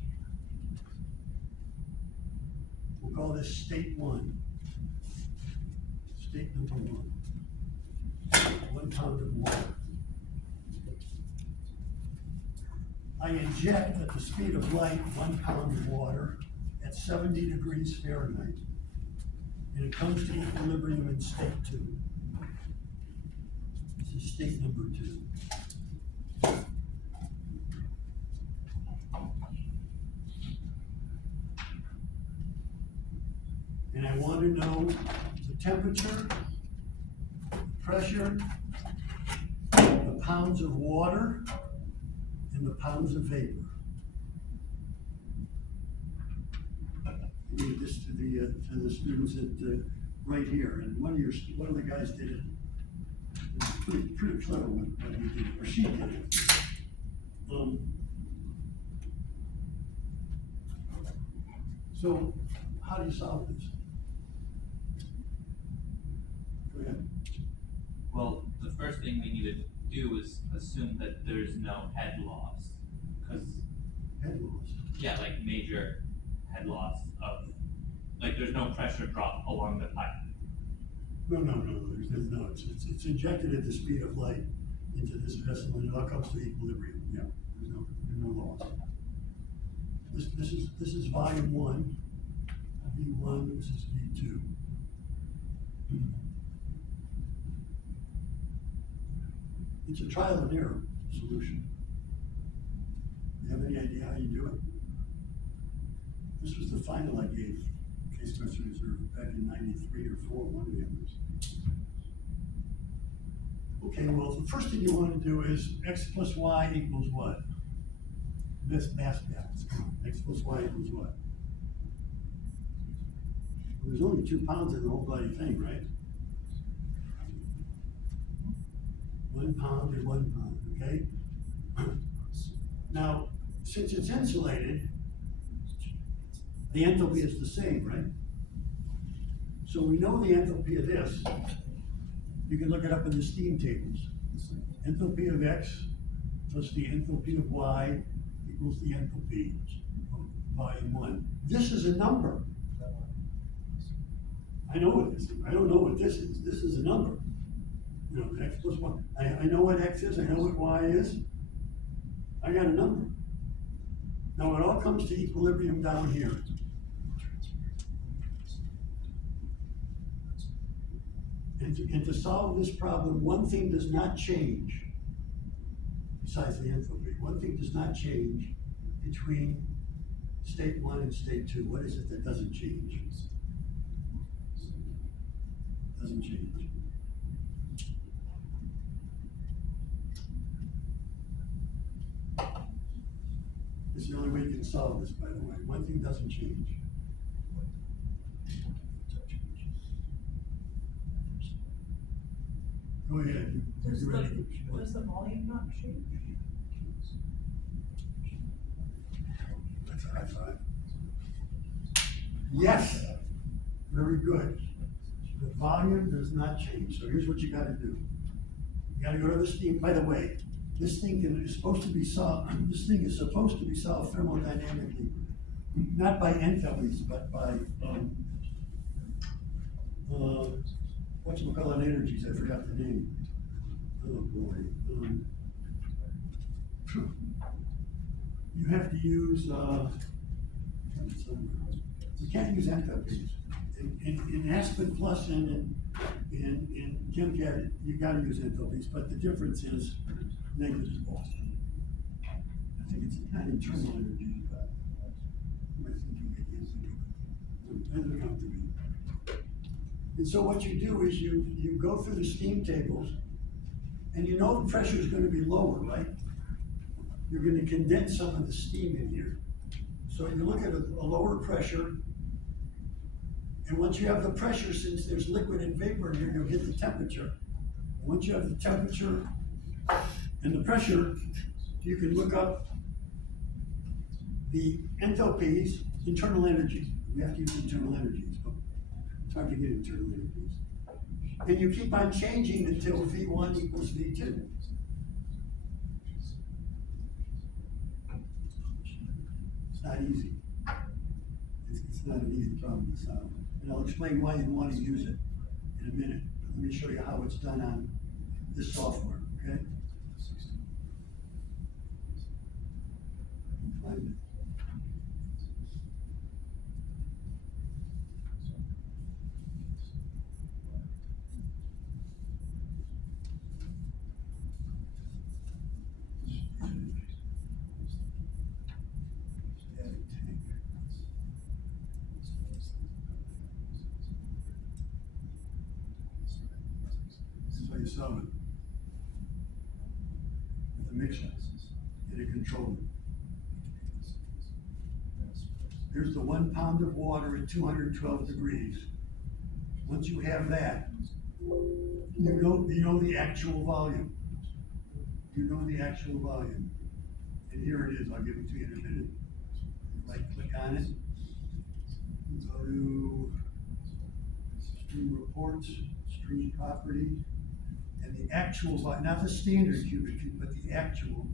We'll call this state 1. State number 1. 1 pound of water. I inject at the speed of light 1 pound of water at 70 degrees Fahrenheit. And it comes to equilibrium in state 2. This is state number 2. And I want to know the temperature, pressure, the pounds of water, and the pounds of vapor. I gave this to the students at right here, and one of the guys did it. It was pretty clever when he did it, or she did it. So how do you solve this? Go ahead. Well, the first thing we need to do is assume that there's no head loss, because, Head loss. yeah, like major head loss of, like, there's no pressure drop along the pipe. No, it's injected at the speed of light into this vessel and it all comes to equilibrium, yeah, there's no loss. This is volume 1, V1, this is V2. It's a trial and error solution. You have any idea how you do it? This was the final I gave Case Western Reserve back in 93 or 4, one of the others. Okay, well, the first thing you want to do is x plus y equals what? This mass balance. X plus y equals what? Well, there's only 2 pounds in the whole bloody thing, right? 1 pound and 1 pound, okay? Now, since it's insulated, the enthalpy is the same, right? So we know the enthalpy of this. You can look it up in the steam tables. Enthalpy of X plus the enthalpy of Y equals the enthalpy of volume 1. This is a number. I know what this is. I don't know what this is. This is a number. You know, X plus 1. I know what X is. I know what Y is. I got a number. Now it all comes to equilibrium down here. And to solve this problem, one thing does not change, besides the enthalpy. One thing does not change between state 1 and state 2. What is it that doesn't change? Doesn't change. It's the only way you can solve this, by the way. One thing doesn't change. Go ahead. Does You're ready. the volume not change? That's a high five. Yes, very good. The volume does not change, so here's what you gotta do. You gotta go to the steam, by the way, this thing is supposed to be solved, this thing is supposed to be solved thermodynamically, not by enthalpies, but by, whatchamacallit energies, I forgot the name. Oh, boy. You have to use, you can't use enthalpies. In Aspen Plus and in ChemCAD, you gotta use enthalpies, but the difference is negligible. I think it's not internal energy, but I think you get used to it. Doesn't come to me. And so what you do is you go through the steam tables, and you know the pressure is gonna be lower, right? You're gonna condense some of the steam in here. So you look at a lower pressure, and once you have the pressure, since there's liquid and vapor in here, you'll get the temperature. And once you have the temperature and the pressure, you can look up the enthalpies, internal energies. We have to use internal energies, but it's hard to get internal energies. And you keep on changing until V1 equals V2. It's not easy. It's not an easy problem to solve. And I'll explain why you want to use it in a minute. Let me show you how it's done on this software, okay? Find it. This is how you solve it. With a mixer and a controller. Here's the 1 pound of water at 212 degrees. Once you have that, you know the actual volume. You know the actual volume. And here it is, I'll give it to you in a minute. Right click on it. Go to stream reports, stream property, and the actual volume, not the standard cubic feet, but the actual.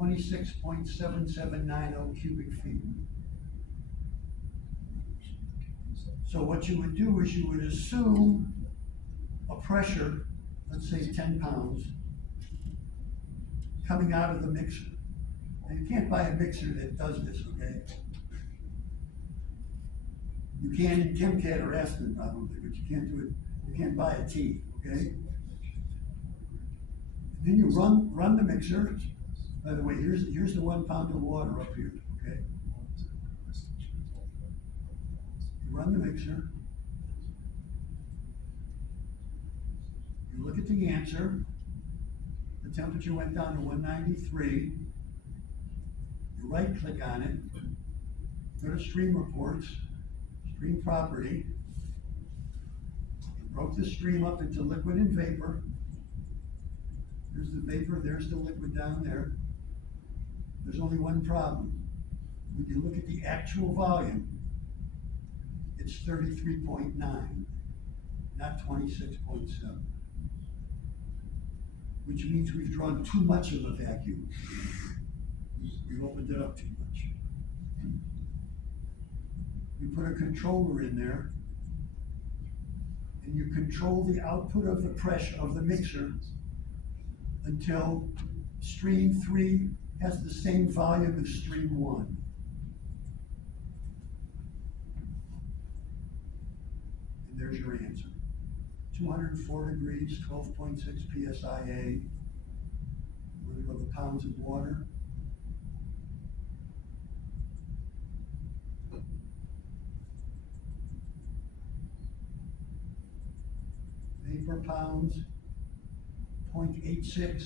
$26.7790 cubic feet. So what you would do is you would assume a pressure, let's say 10 pounds, coming out of the mixer. Now you can't buy a mixer that does this, okay? You can in ChemCAD or Aspen probably, but you can't do it, you can't buy a T, okay? And then you run the mixer. By the way, here's the 1 pound of water up here, okay? You run the mixer. You look at the answer. The temperature went down to 193. You right click on it. Go to stream reports, stream property, broke the stream up into liquid and vapor. There's the vapor, there's the liquid down there. There's only one problem. When you look at the actual volume, it's 33.9, not 26.7. Which means we've drawn too much of a vacuum. We've opened it up too much. You put a controller in there, and you control the output of the pressure of the mixer until stream 3 has the same volume as stream 1. And there's your answer. 204 degrees, 12.6 PSIA, what are the pounds of water? Vapor pounds, 0.86,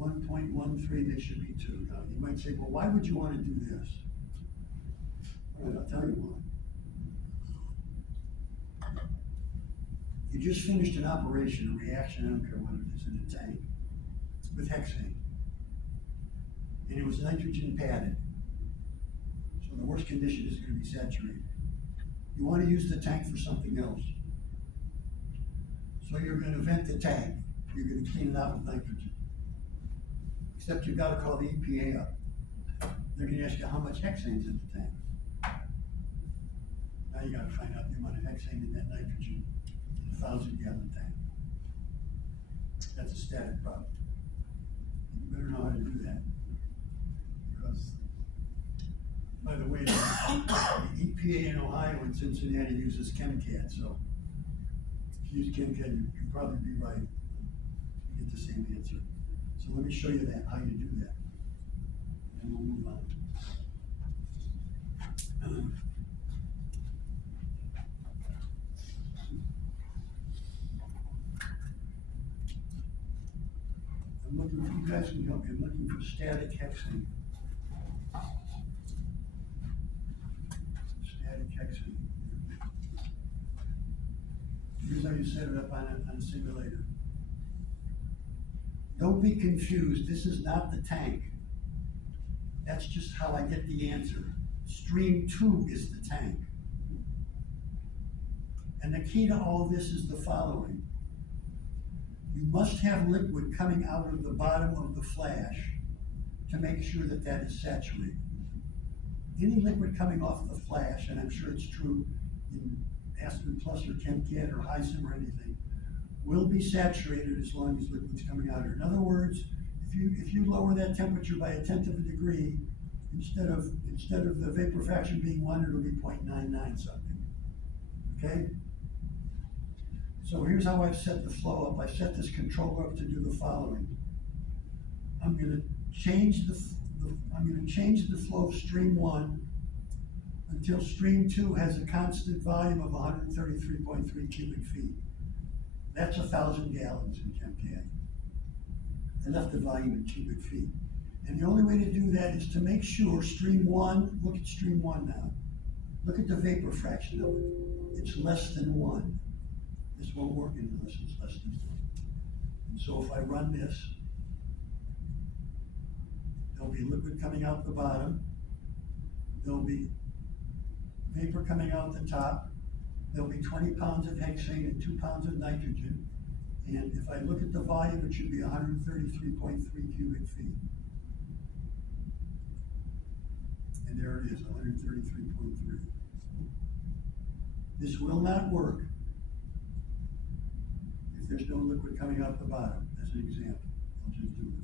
1.13, they should be 2. Now, you might say, well, why would you want to do this? Well, I'll tell you why. You just finished an operation, a reaction, I don't care what it is, in a tank, with hexane. And it was nitrogen padded. So the worst condition is going to be saturated. You want to use the tank for something else. So you're going to vent the tank. You're going to clean it out with nitrogen. Except you've got to call the EPA up. They're going to ask you how much hexane's in the tank. Now you got to find out the amount of hexane in that nitrogen in a 1,000-gallon tank. That's a static problem. You better know how to do that. Because, by the way, the EPA in Ohio and Cincinnati uses ChemCAD, so if you use ChemCAD, you'd probably be right. You get the same answer. So let me show you that, how you do that. And we'll move on. I'm looking for, you guys can help me, I'm looking for static hexane. Static hexane. Here's how you set it up on a simulator. Don't be confused, this is not the tank. That's just how I get the answer. Stream 2 is the tank. And the key to all of this is the following. You must have liquid coming out of the bottom of the flash to make sure that that is saturated. Any liquid coming off the flash, and I'm sure it's true in Aspen Plus or ChemCAD or HISIM or anything, will be saturated as long as liquid's coming out here. In other words, if you lower that temperature by 1/10 of a degree, instead of the vapor fraction being 1, it'll be 0.99 something. Okay? So here's how I've set the flow up. I set this controller up to do the following. I'm going to change the flow of stream 1 until stream 2 has a constant volume of 133.3 cubic feet. That's 1,000 gallons in ChemCAD. I left the volume in cubic feet. And the only way to do that is to make sure stream 1, look at stream 1 now. Look at the vapor fraction of it. It's less than 1. This won't work unless it's less than 1. And so if I run this, there'll be liquid coming out the bottom. There'll be vapor coming out the top. There'll be 20 pounds of hexane and 2 pounds of nitrogen. And if I look at the volume, it should be 133.3 cubic feet. And there it is, 133.3. This will not work if there's no liquid coming out the bottom, as an example. I'll just do it.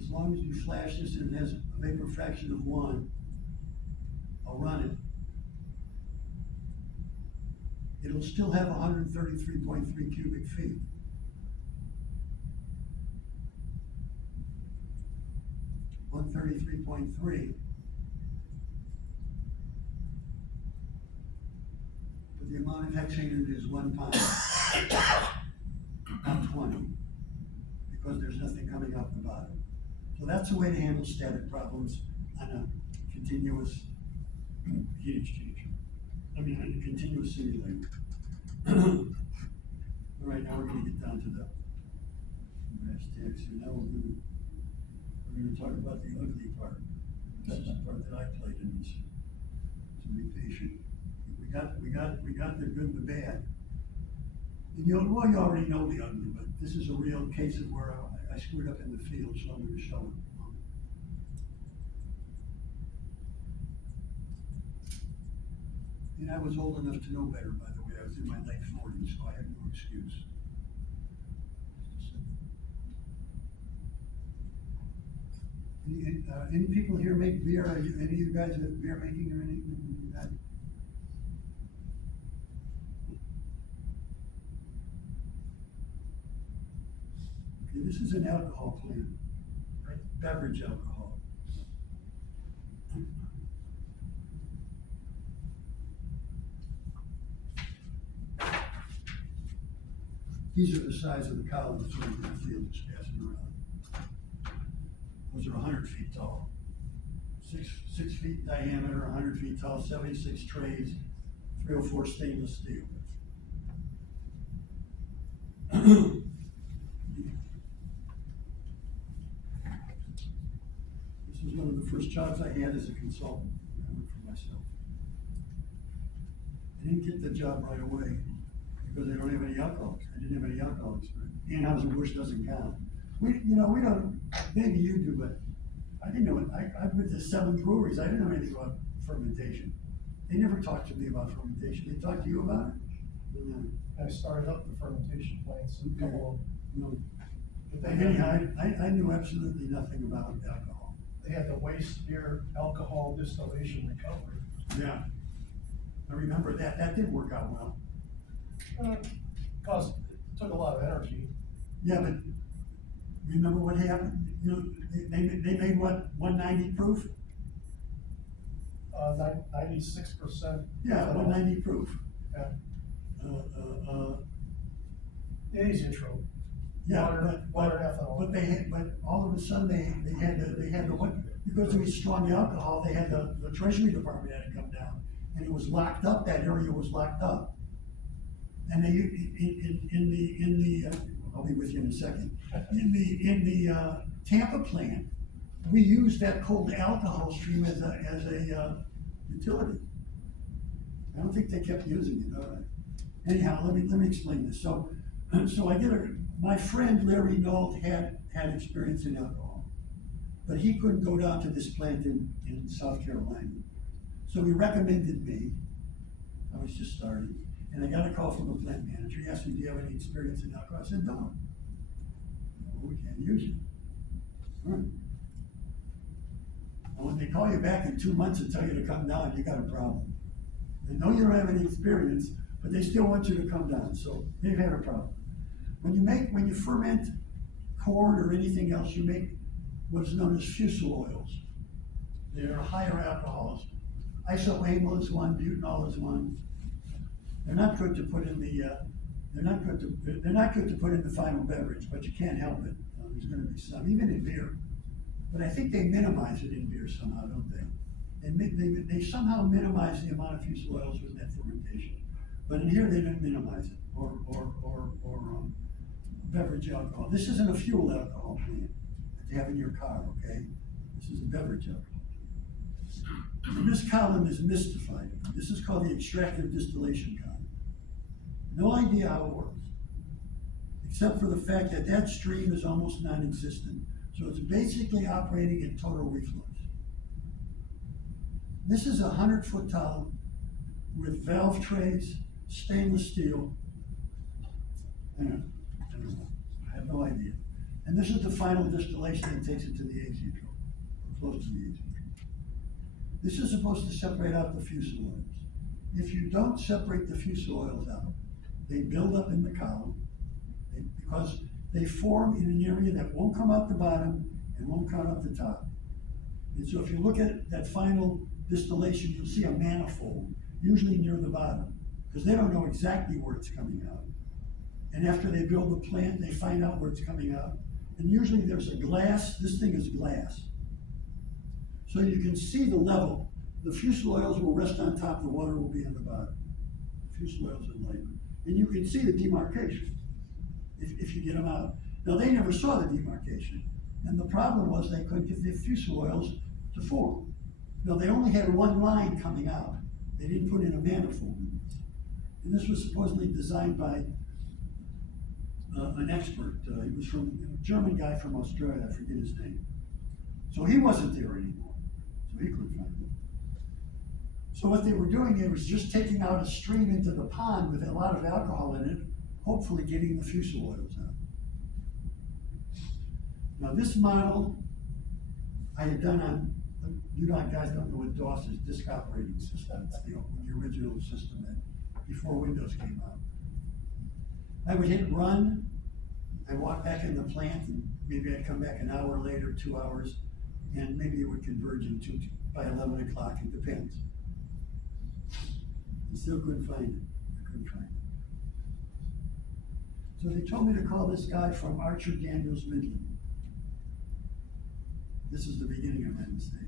As long as you flash this and it has a vapor fraction of 1, I'll run it. It'll still have 133.3 cubic feet. $133.3. But the amount of hexane in it is 1 pound, not 20. because there's nothing coming out the bottom. So that's a way to handle static problems on a continuous heat exchanger. I mean, on a continuous simulator. All right, now we're gonna get down to the brass tacks, and now we're gonna talk about the ugly part. This is the part that I played in this, so be patient. We got the good, the bad. And you already know the ugly, but this is a real case of where I screwed up in the field, so I'm gonna show it. And I was old enough to know better, by the way. I was in my late 40s, so I have no excuse. Any people here make beer? Any of you guys have beer making or anything? Okay, this is an alcohol plant, right? Beverage alcohol. These are the size of the columns in the field that's passing around. Those are 100 feet tall. 6 feet diameter, 100 feet tall, 76 trays, 304 stainless steel. This was one of the first jobs I had as a consultant. I worked for myself. I didn't get the job right away because I don't have any alcohol. I didn't have any alcohol experience. Anheuser-Busch doesn't count. We don't, maybe you do, but I didn't know it. I went to 7 breweries. I didn't know anything about fermentation. They never talked to me about fermentation. They talked to you about it? No. I started up the fermentation plants, a couple No. of, but Anyhow, I knew absolutely nothing about alcohol. they had the waste beer alcohol distillation recovery. Yeah. I remember that. That didn't work out well. Cause it took a lot of energy. Yeah, but remember what happened? You know, they made what, 190 proof? 96%. Yeah, 190 proof. Yeah, Uh, the easy intro. Yeah, Water ethanol. but but all of a sudden they had the what, because it was strong alcohol, they had the Treasury Department had to come down. And it was locked up, that area was locked up. And they, in the I'll be with you in a second. In the Tampa plant, we used that cold alcohol stream as a utility. I don't think they kept using it, all right. Anyhow, let me explain this. So my friend Larry Nold had experience in alcohol, but he couldn't go down to this plant in South Carolina. So he recommended me. I was just starting, and I got a call from the plant manager. He asked me, do you have any experience in alcohol? I said, no. Well, we can't use it. All right. And when they call you back in 2 months and tell you to come down, you got a problem. They know you don't have any experience, but they still want you to come down, so they've had a problem. When you ferment corn or anything else, you make what's known as fusel oils. They're higher alcohols. Isoamyl is one, butanol is one. They're not good to put in they're not good to put in the final beverage, but you can't help it. There's gonna be some, even in beer. But I think they minimize it in beer somehow, don't they? They somehow minimize the amount of fusel oils with that fermentation. But in here, they didn't minimize it, or beverage alcohol. This isn't a fuel alcohol plant that you have in your car, okay? This is a beverage alcohol. And this column is mystified. This is called the extractive distillation column. No idea how it works, except for the fact that that stream is almost non-existent. So it's basically operating in total reflux. This is a 100-foot towel with valve trays, stainless steel. I don't know. I have no idea. And this is the final distillation that takes it to the azeotrope, or close to the azeotrope. This is supposed to separate out the fusel oils. If you don't separate the fusel oils out, they build up in the column because they form in an area that won't come out the bottom and won't come out the top. And so if you look at that final distillation, you'll see a manifold, usually near the bottom, because they don't know exactly where it's coming out. And after they build the plant, they find out where it's coming out, And usually there's a glass, this thing is glass. So you can see the level. The fusel oils will rest on top, the water will be on the bottom. Fusel oils and labor. And you can see the demarcation if you get them out. Now, they never saw the demarcation. And the problem was they couldn't get the fusel oils to form. Now, they only had one line coming out. They didn't put in a manifold. And this was supposedly designed by an expert. He was from a German guy from Australia, I forget his name. So he wasn't there anymore, so he couldn't find it. So what they were doing, it was just taking out a stream into the pond with a lot of alcohol in it, hopefully getting the fusel oils out. Now this model I had done on, you guys don't know what DOS is, disk operating system. It's the original system that before Windows came out. I would hit run, I'd walk back in the plant, and maybe I'd come back an hour later, 2 hours, and maybe it would converge into, by 11 o'clock, it depends. I still couldn't find it, I couldn't find it. So they told me to call this guy from Archer Daniels Midland. This is the beginning of my mistake.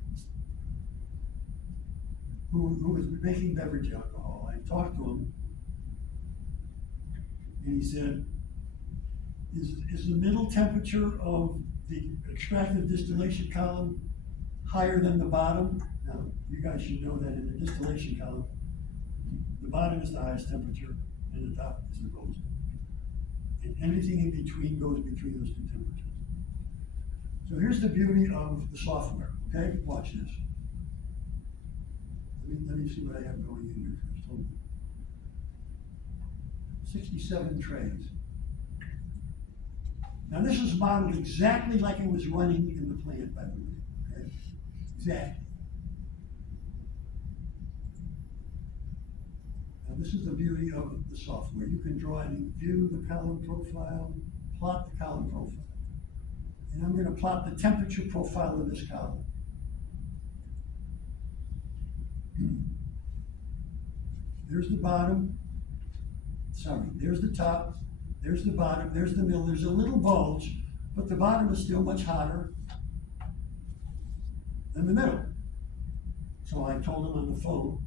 Who was making beverage alcohol. I talked to him, and he said, is the middle temperature of the extractive distillation column higher than the bottom? Now, you guys should know that in the distillation column, the bottom is the highest temperature and the top is the lowest. And anything in between goes between those two temperatures. So here's the beauty of the software, okay? Watch this. Let me see what I have going in here first. Hold on. 67 trays. Now this is modeled exactly like it was running in the plant, by the way, okay? Exactly. Now this is the beauty of the software. You can draw and view the column profile, plot the column profile. And I'm going to plot the temperature profile of this column. There's the bottom, sorry, there's the top, there's the bottom, there's the middle, there's a little bulge, but the bottom is still much hotter than the middle. So I told him on the phone,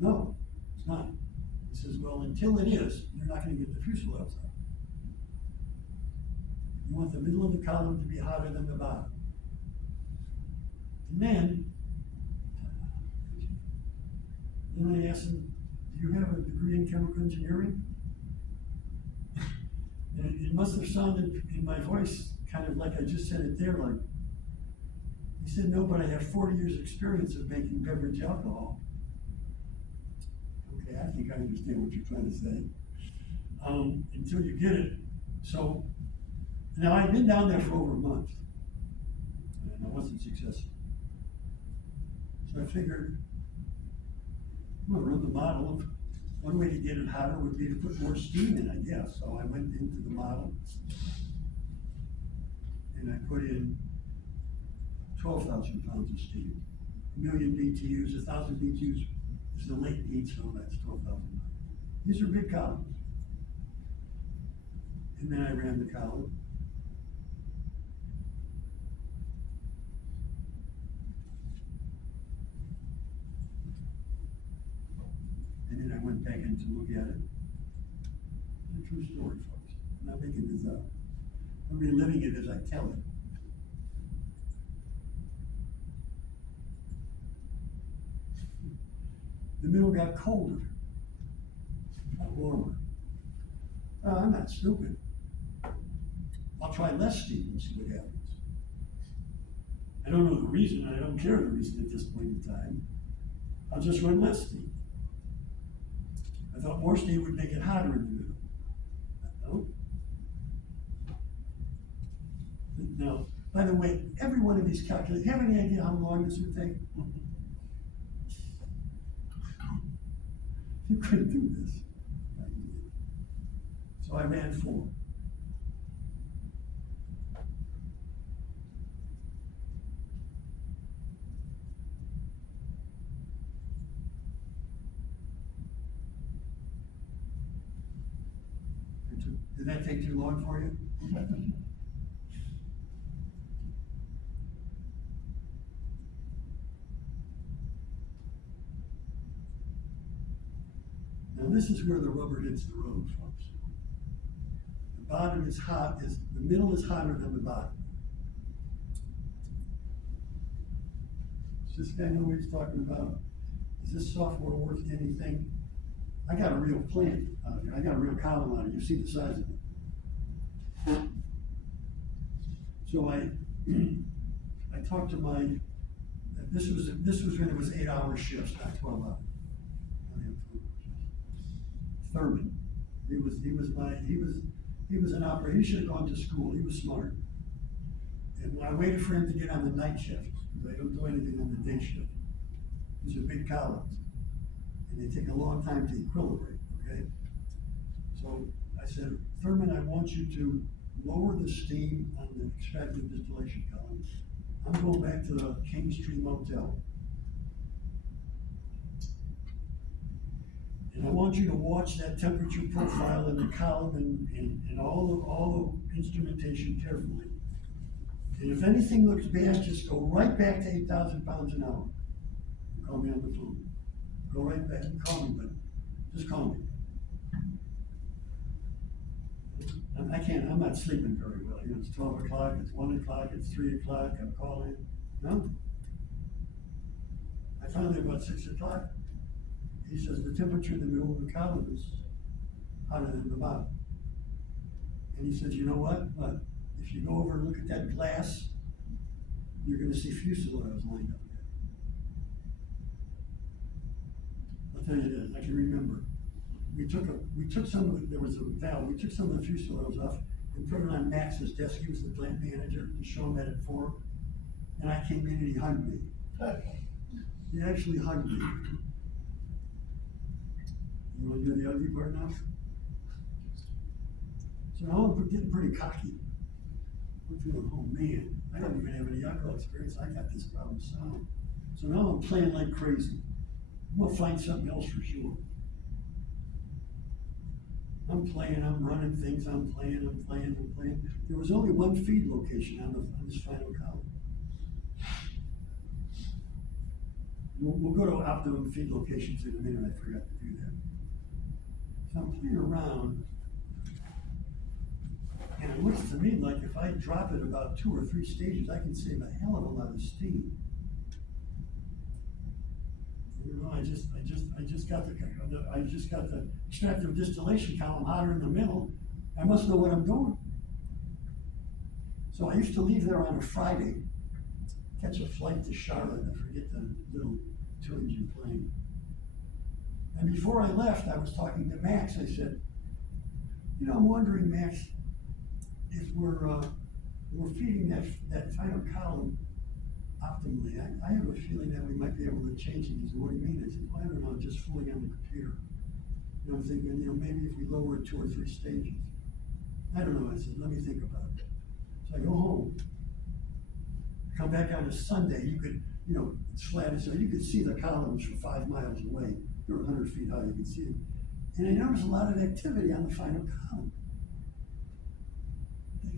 no, it's not. He says, well, until it is, you're not going to get the fuselages out. You want the middle of the column to be hotter than the bottom. And then I asked him, do you have a degree in chemical engineering? And it must have sounded in my voice kind of like I just said it there, like, he said, no, but I have 40 years experience of making beverage alcohol. Okay, I think I understand what you're trying to say. Until you get it. So, now I'd been down there for over a month, and I wasn't successful. So I figured, I'm gonna run the model. One way to get it hotter would be to put more steam in, I guess. So I went into the model, and I put in 12,000 pounds of steam. 1,000,000 BTUs, 1,000 BTUs is the late heat, so that's 12,000. These are big columns. And then I ran the column. And then I went back in to look at it. It's a true story, folks. I'm not making this up. I'm reliving it as I tell it. The middle got colder, not warmer. I'm not stupid. I'll try less steam and see what happens. I don't know the reason, I don't care the reason at this point in time. I'll just run less steam. I thought more steam would make it hotter in the middle. No. Now, by the way, every one of these calculations, do you have any idea how long this would take? You couldn't do this. So I ran 4. Did that take too long for you? Now, this is where the rubber hits the road, folks. The bottom is hot, the middle is hotter than the bottom. Does this guy know what he's talking about? Is this software worth anything? I got a real plant out here, I got a real column on it, you see the size of it. So I talked to this was when it was 8-hour shifts, not 12 hours. Thurman, he was an operator, he should have gone to school, he was smart. And I waited for him to get on the night shift, because I don't do anything on the day shift. These are big columns, and they take a long time to equilibrate, okay? So I said, Thurman, I want you to lower the steam on the extractive distillation column. I'm going back to the King Street Motel. And I want you to watch that temperature profile in the column and all the instrumentation carefully. And if anything looks bad, just go right back to 8,000 pounds an hour. Call me on the phone. Go right back and call me, but just call me. I'm not sleeping very well. You know, it's 12 o'clock, it's 1 o'clock, it's 3 o'clock, I'm calling. No. I finally, about 6 o'clock, he says the temperature in the middle of the column is hotter than the bottom. And he says, you know what? If you go over and look at that glass, you're gonna see fuselages lined up there. I'll tell you this, I can remember. We took some of there was a valve, we took some of the fuselages off and put it on Max's desk. He was the plant manager, to show him that at 4. And I came in and he hugged me. He actually hugged me. You wanna do the ugly part now? So now I'm getting pretty cocky. I'm feeling, oh man, I don't even have any alcohol experience, I got this problem solved. So now I'm playing like crazy. I'm gonna find something else for sure. I'm playing, I'm running things, I'm playing. There was only one feed location on this final column. We'll go to optimum feed locations in a minute, I forgot to do that. So I'm playing around, and it looks to me like if I drop it about 2 or 3 stages, I can save a hell of a lot of steam. You know, I just got the extractive distillation column hotter in the middle. I must know what I'm doing. So I used to leave there on a Friday, catch a flight to Charlotte, I forget the little 2-engine plane. And before I left, I was talking to Max. I said, you know, I'm wondering, Max, if we're feeding that final column optimally. I have a feeling that we might be able to change it. He said, what do you mean? I said, well, I don't know, just fooling on the computer. You know, I'm thinking, you know, maybe if we lower it 2 or 3 stages. I don't know, I said, let me think about it. So I go home, come back on a Sunday, you could, you know, it's flat, so you could see the columns from 5 miles away. They're 100 feet high, you could see them. And I noticed a lot of activity on the final column.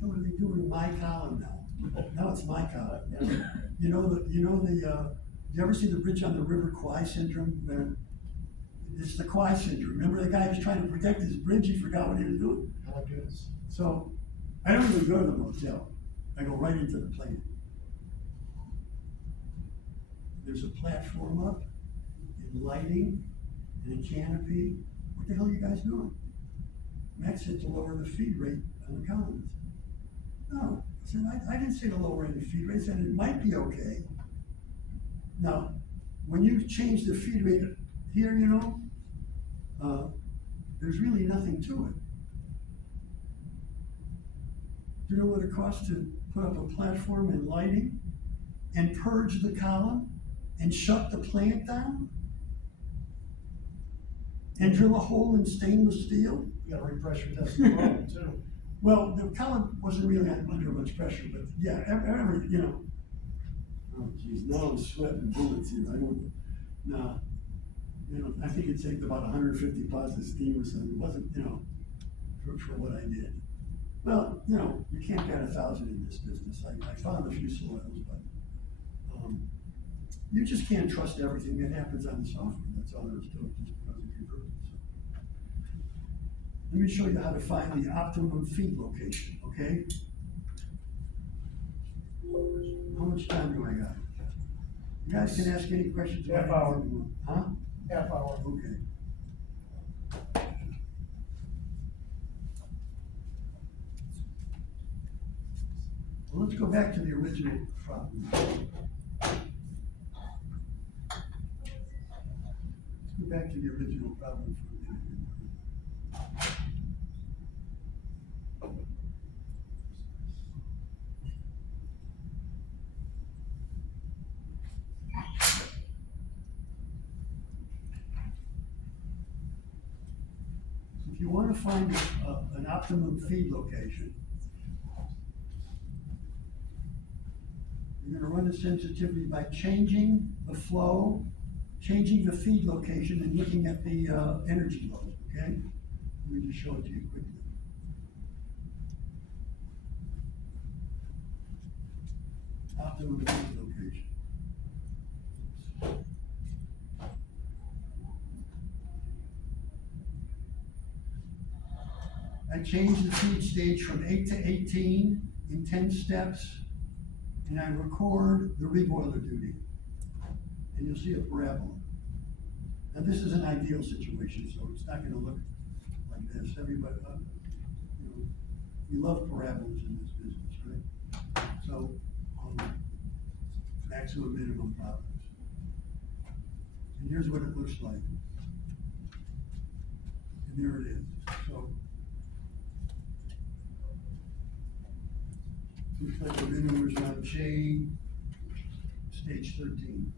What are they doing to my column now? Now it's my column. You you ever see the bridge on the river Kwai syndrome? It's the Kwai syndrome. Remember the guy who was trying to protect his bridge, he forgot what he was doing? Oh my goodness. So, I don't even go to the motel. I go right into the plant. There's a platform up, and lighting, and a canopy. What the hell are you guys doing? Max said to lower the feed rate on the columns. No, I said, I didn't say to lower any feed rate, I said it might be okay. Now, when you change the feed rate here, you know, there's really nothing to it. Do you know what it costs to put up a platform and lighting and purge the column and shut the plant down? And drill a hole in stainless steel? You gotta repressure test the problem too. Well, the column wasn't really under much pressure, but yeah, every, you know. Oh geez, now I'm sweating bullets here, you know, I think it saved about 150 pounds of steam or something. It wasn't, you know, for what I did. Well, you know, you can't get 1,000 in this business. I found a few soils, but, you just can't trust everything that happens on the software. That's all there is to it, just because it converts. So. Let me show you how to find the optimum feed location, okay? How much time do I got? You guys can ask any questions. about Half hour. anything you want. Huh? Half hour. Okay. Well, let's go back to the original problem. Let's go back to the original problem for a minute. If you want to find an optimum feed location, you're gonna run the sensitivity by changing the flow, changing the feed location, and looking at the, energy load, okay? Let me just show it to you quickly. Optimum feed location. I changed the feed stage from 8 to 18 in 10 steps, and I record the reboiler duty. And you'll see a parabola. Now, this is an ideal situation, so it's not gonna look like this. Everybody, you know, we love parabolas in this business, right? So, maximum, minimum problems. And here's what it looks like. And there it is. So, looks like the minimum is on J, stage 13.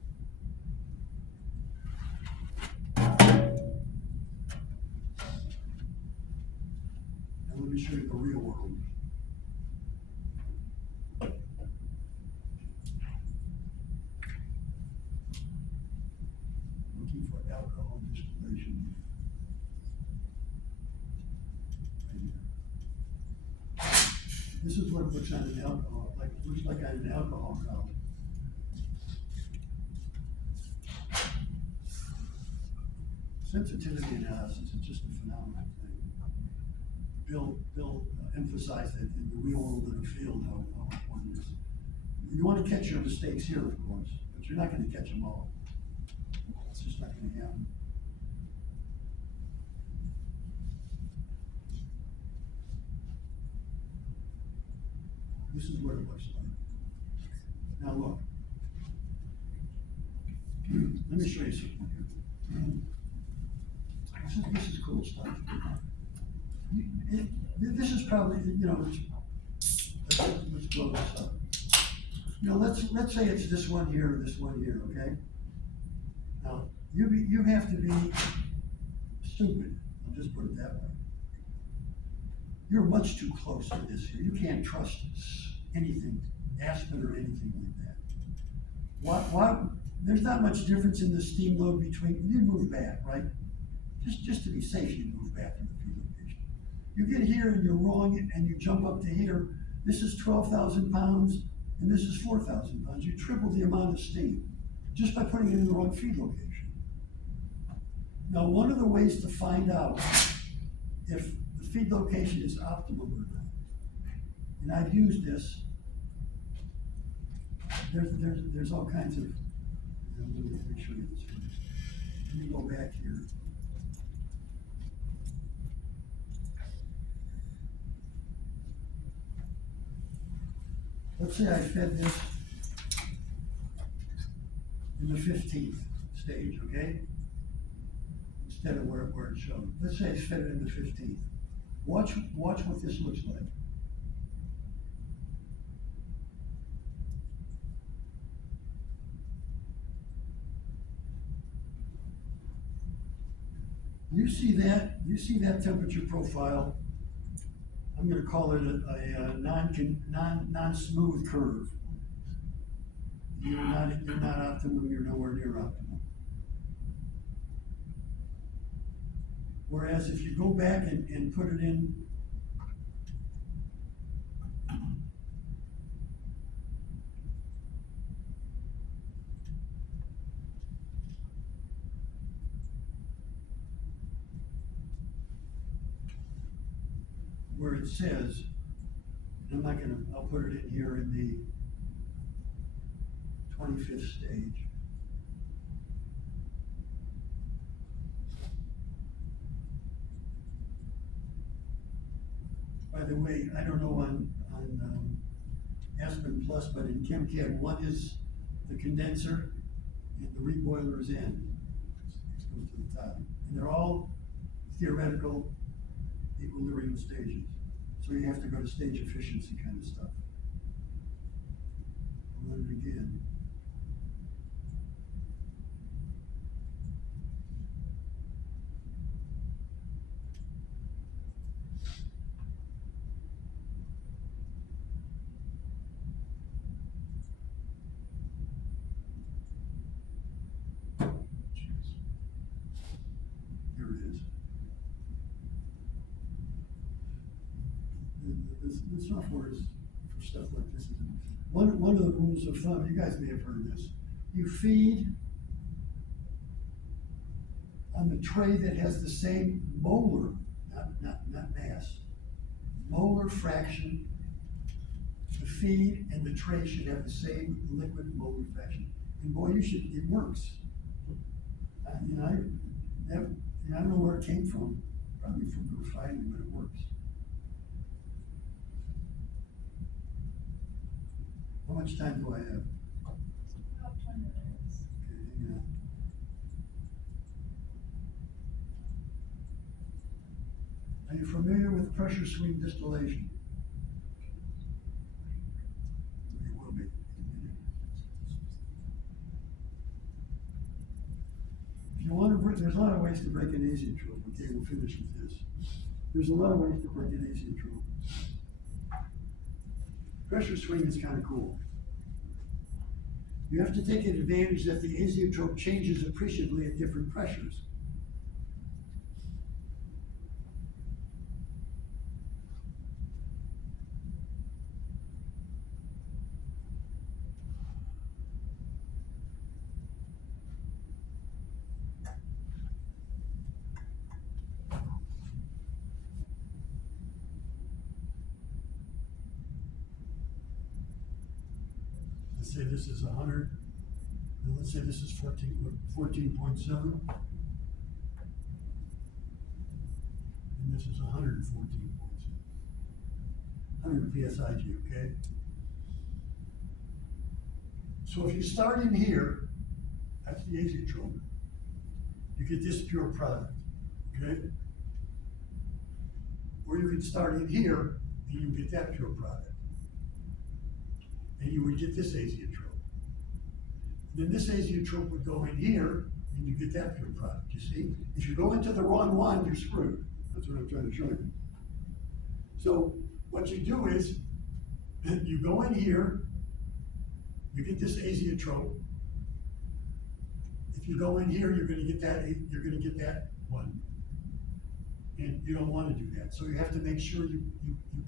Now let me show you the real world. Looking for alcohol distillation. Right here. This is what it looks on an alcohol, like, it looks like on an alcohol column. Sensitivity analysis is just a phenomenal thing. Bill emphasized that in the real world of the field, how important it is. You wanna catch your mistakes here, of course, but you're not gonna catch them all. It's just not gonna happen. This is what it looks like. Now look. Let me show you something here. This is cool stuff. This is probably, you know, let's blow this up. You know, let's say it's this one here or this one here, okay? Now, you have to be stupid, I'll just put it that way. You're much too close to this here. You can't trust anything, Aspen or anything like that. Why, there's not much difference in the steam load between, you move back, right? Just to be safe, you move back to the feed location. You get here and you're wrong and you jump up to here, this is 12,000 pounds and this is 4,000 pounds. You triple the amount of steam just by putting it in the wrong feed location. Now, one of the ways to find out if the feed location is optimal or not, and I've used this, there's all kinds of, let me show you this one. Let me go back here. Let's say I fed this in the 15th stage, okay? Instead of where it showed. Let's say I fed it in the 15th. Watch what this looks like. You see that temperature profile? I'm gonna call it a non-smooth curve. You're not optimum, you're nowhere near optimum. Whereas if you go back and put it in where it says, and I'm not gonna, I'll put it in here in the 25th stage. By the way, I don't know on Aspen Plus, but in ChemCAD, one is the condenser and the reboiler is in. It goes to the top. And they're all theoretical equilibrium stages. So you have to go to stage efficiency kind of stuff. I'll run it again. Here it is. The software is for stuff like this. One of the rules of thumb, you guys may have heard this, you feed on the tray that has the same molar, not mass, molar fraction. The feed and the tray should have the same liquid molar fraction. And boy, it works. You know, I don't know where it came from, probably from the refining, but it works. How much time do I have? About 20 minutes. Okay, hang on. Are you familiar with pressure swing distillation? You will be. If you want to break, there's a lot of ways to break an azeotrope. Okay, we'll finish with this. There's a lot of ways to break an azeotrope. Pressure swing is kind of cool. You have to take advantage that the azeotrope changes appreciably at different pressures. Let's say this is 100, and let's say this is 14.7, and this is 114.7, 100 PSIG, okay? So if you start in here, that's the azeotrope, you get this pure product, okay? Or you can start in here, and you get that pure product. And you would get this azeotrope. Then this azeotrope would go in here, and you get that pure product, you see? If you go into the wrong one, you're screwed. That's what I'm trying to show you. So what you do is, you go in here, you get this azeotrope. If you go in here, you're gonna get that one. And you don't wanna do that. So you have to make sure you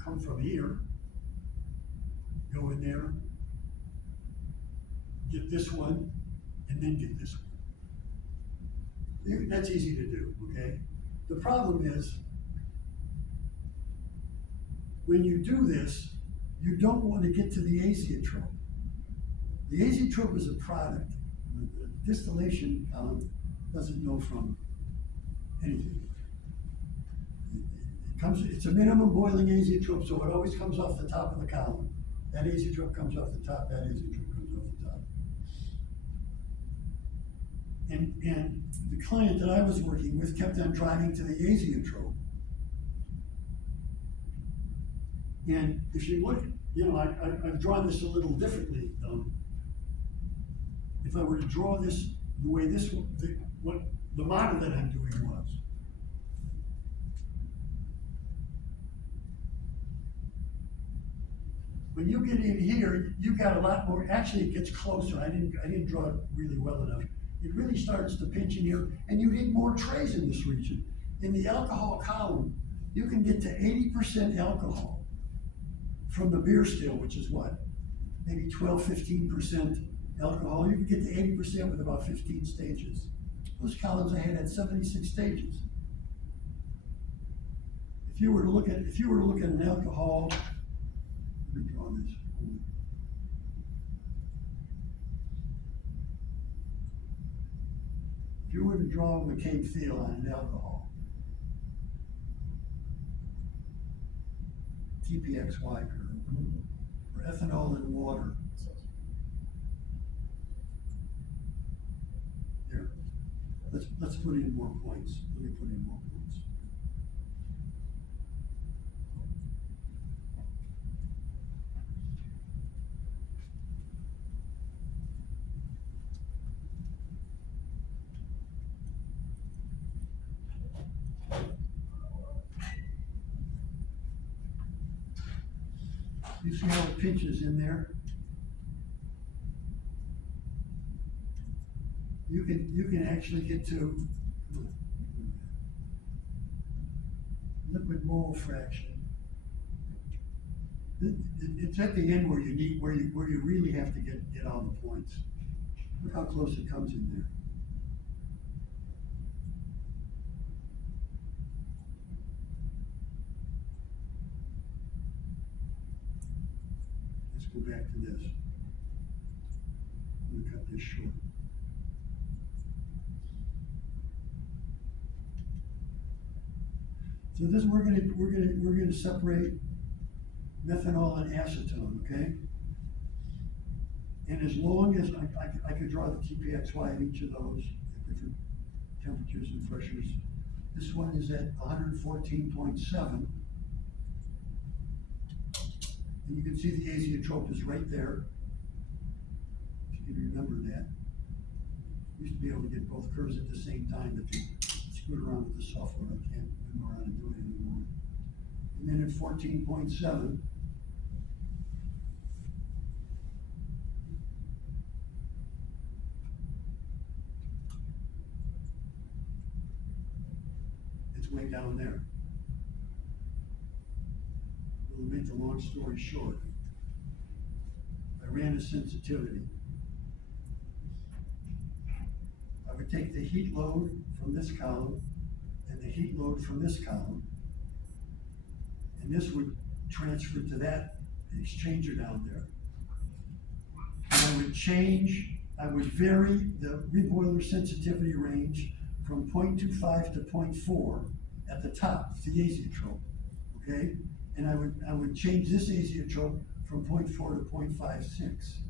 come from here, go in there, get this one, and then get this one. That's easy to do, okay? The problem is, when you do this, you don't want to get to the azeotrope. The azeotrope is a product. The distillation column doesn't know from anything. It's a minimum boiling azeotrope, so it always comes off the top of the column. That azeotrope comes off the top, that azeotrope comes off the top. And the client that I was working with kept on driving to the azeotrope. And if you look, you know, I've drawn this a little differently. If I were to draw this the way what the model that I'm doing was. When you get in here, you got a lot more, actually it gets closer. I didn't draw it really well enough. It really starts to pinch in here, and you need more trays in this region. In the alcohol column, you can get to 80% alcohol from the beer still, which is what? Maybe 12, 15% alcohol. You can get to 80% with about 15 stages. Those columns I had 76 stages. if you were to look at an alcohol, let me draw this. If you were to draw a McCabe-Thiele on an alcohol, TPXY curve, for ethanol and water. Here, let's put in more points. Let me put in more points. You see how it pinches in there? You can actually get to liquid mole fraction. It's at the end where you really have to get all the points. Look how close it comes in there. Let's go back to this. I'm gonna cut this short. So this, we're gonna separate methanol and acetone, okay? And as long as I could draw the TPXY at each of those at different temperatures and pressures. This one is at 114.7. And you can see the azeotrope is right there. If you can remember that. Used to be able to get both curves at the same time, but they screwed around with the software. I can't remember how to do it anymore. And then at 14.7, it's way down there. We'll make the long story short. I ran a sensitivity. I would take the heat load from this column and the heat load from this column, and this would transfer to that exchanger down there. And I would vary the reboiler sensitivity range from 0.25 to 0.4 at the top, the azeotrope, okay? And I would change this azeotrope from 0.4 to 0.56.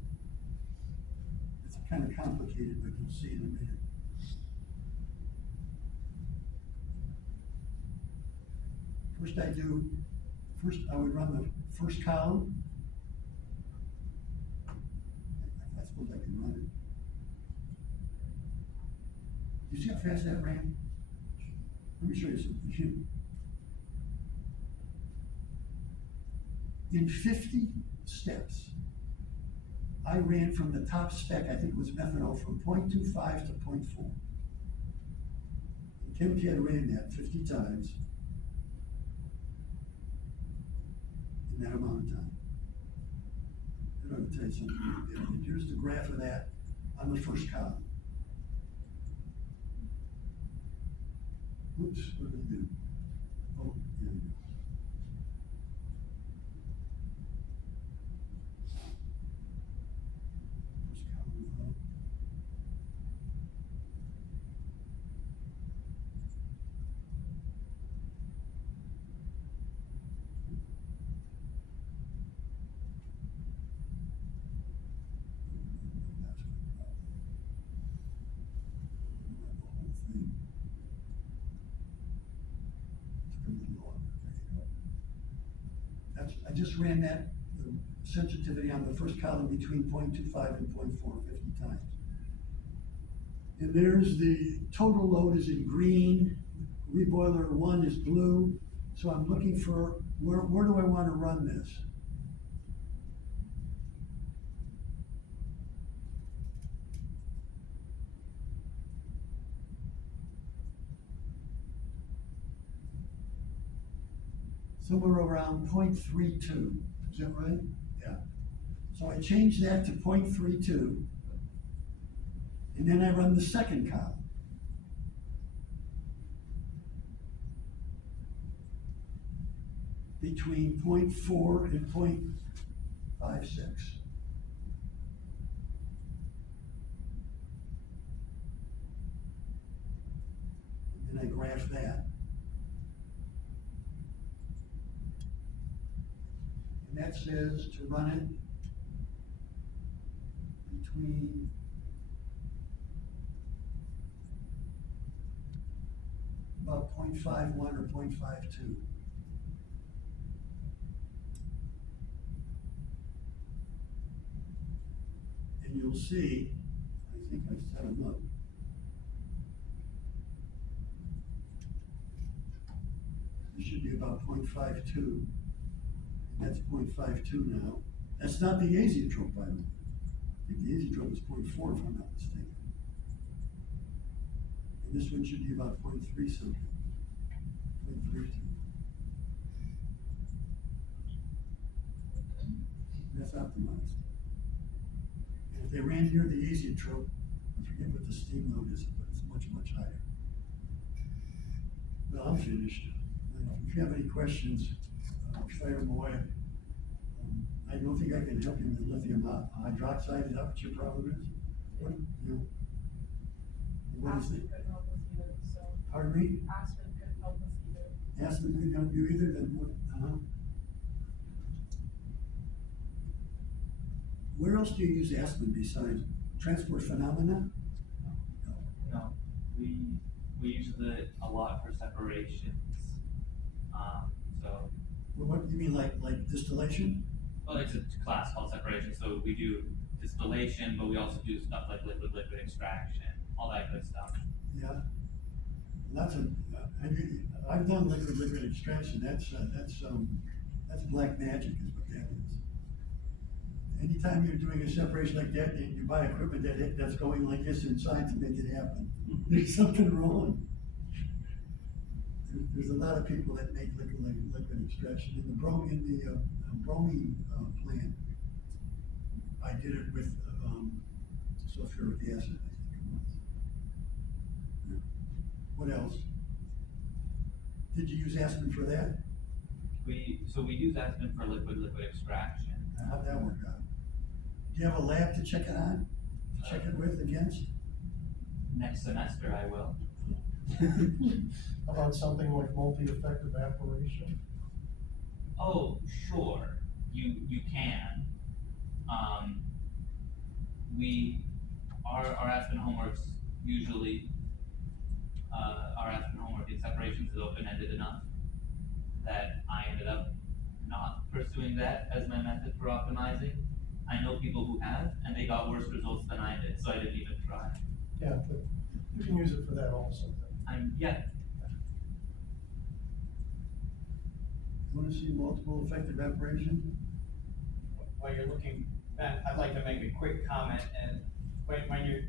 It's kind of complicated, but you'll see in a minute. First I would run the first column. I suppose I can run it. You see how fast that ran? Let me show you something. In 50 steps, I ran from the top spec, I think it was methanol, from 0.25 to 0.4. And Kim Kidd ran that 50 times in that amount of time. I'm going to tell you something. And here's the graph of that on the first column. Whoops, what did I do? Oh, here we go. First column up. I just ran that sensitivity on the first column between 0.25 and 0.4 50 times. And there's the total load is in green, reboiler 1 is blue. So I'm looking for, where do I want to run this? Somewhere around 0.32, is that right? Yeah. So I change that to 0.32, and then I run the second column. between 0.4 and 0.56. And I graph that. And that says to run it between about 0.51 or 0.52. And you'll see, I think I set them up. This should be about 0.52, and that's 0.52 now. That's not the azeotrope, by the way. I think the azeotrope is 0.4 if I'm not mistaken. And this one should be about 0.3 something, 0.32. That's optimized. And if they ran near the azeotrope, I forget what the steam load is, but it's much, much higher. Well, I'm finished. If you have any questions, fire them away. I don't think I can help you with lithium hydroxide. Is that what your problem is? What, what is Aspen it? couldn't help us either, so Pardon me? Aspen couldn't help us either. Aspen couldn't help you either, then what? Where else do you use Aspen besides transport phenomena? No, we use it a lot for separations. So, What do you mean, like distillation? well, it's a class called separation, so we do distillation, but we also do stuff like liquid extraction, all that good stuff. Yeah. That's I've done liquid extraction. That's black magic is what that is. Anytime you're doing a separation like that, and you buy equipment that's going like this inside to make it happen, there's something wrong. There's a lot of people that make liquid extraction. In the bromine plant, I did it with sulfuric acid, I think it was. Yeah. What else? Did you use Aspen for that? We use Aspen for liquid extraction. How'd that work out? Do you have a lab to check it on? To check it with, against? Next semester I will. How about something like multi-effect evaporation? Oh, sure, you can. Our Aspen homeworks usually, our Aspen homework in separations is open-ended enough that I ended up not pursuing that as my method for optimizing. I know people who have, and they got worse results than I did, so I didn't even try. Yeah, but you can use it for that also. Yeah, You wanna see multiple effect evaporation? While you're looking, Ben, I'd like to make a quick comment, and when you're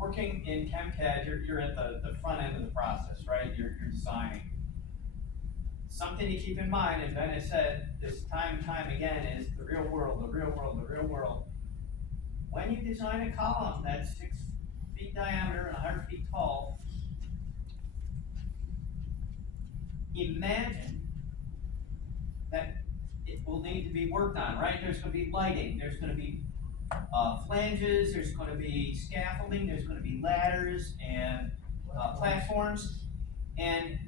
working in ChemCAD, you're at the front end of the process, right? You're designing. Something to keep in mind, and Ben has said this time and time again, is the real world. When you design a column that's 6 feet diameter and 100 feet tall, imagine that it will need to be worked on, right? There's gonna be lighting, there's gonna be flanges, there's gonna be scaffolding, there's gonna be ladders and platforms. And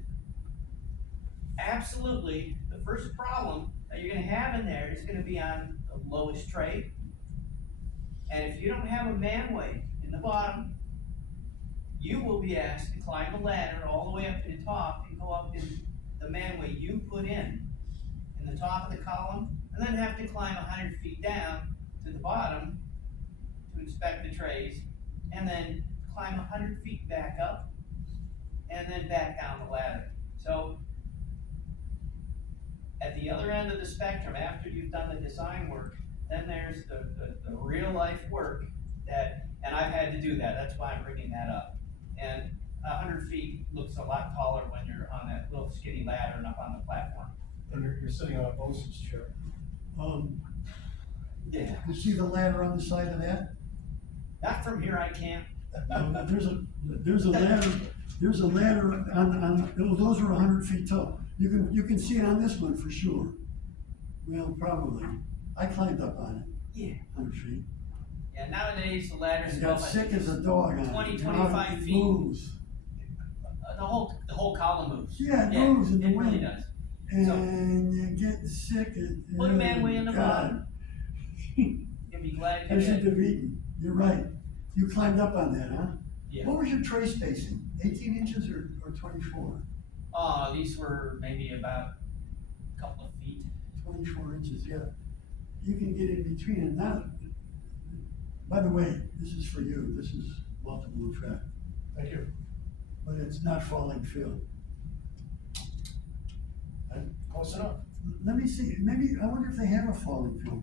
absolutely, the first problem that you're gonna have in there is gonna be on the lowest tray. And if you don't have a manway in the bottom, you will be asked to climb the ladder all the way up to the top and go up in the manway you put in the top of the column, and then have to climb 100 feet down to the bottom to inspect the trays, and then climb 100 feet back up, and then back down the ladder. So, at the other end of the spectrum, after you've done the design work, then there's the real life work that, and I've had to do that, that's why I'm bringing that up. And 100 feet looks a lot taller when you're on that little skinny ladder and up on the platform. And you're sitting on a bosun's chair. Yeah. You see the ladder on the side of that? Not from here, I can't. There's a ladder on, those are 100 feet tall. You can see it on this one for sure. Well, probably. I climbed up on it, Yeah. 100 feet. Yeah, nowadays the ladders And go got like sick as a dog on it. 20, You know, 25 it feet. moves. the whole column moves. Yeah, it moves in the It really wind. does. And you get sick. Put a manway in the God. bottom. You'll be glad you Vision did. DeVito, you're right. You climbed up on that, huh? Yeah. What was your tray spacing? 18 inches or 24? These were maybe about a couple of feet. 24 inches, yeah. You can get in between and now. By the way, this is for you. This is multiple effect, Thank you. but it's not falling fill. Close enough. Let me see. Maybe I wonder if they have a falling fill.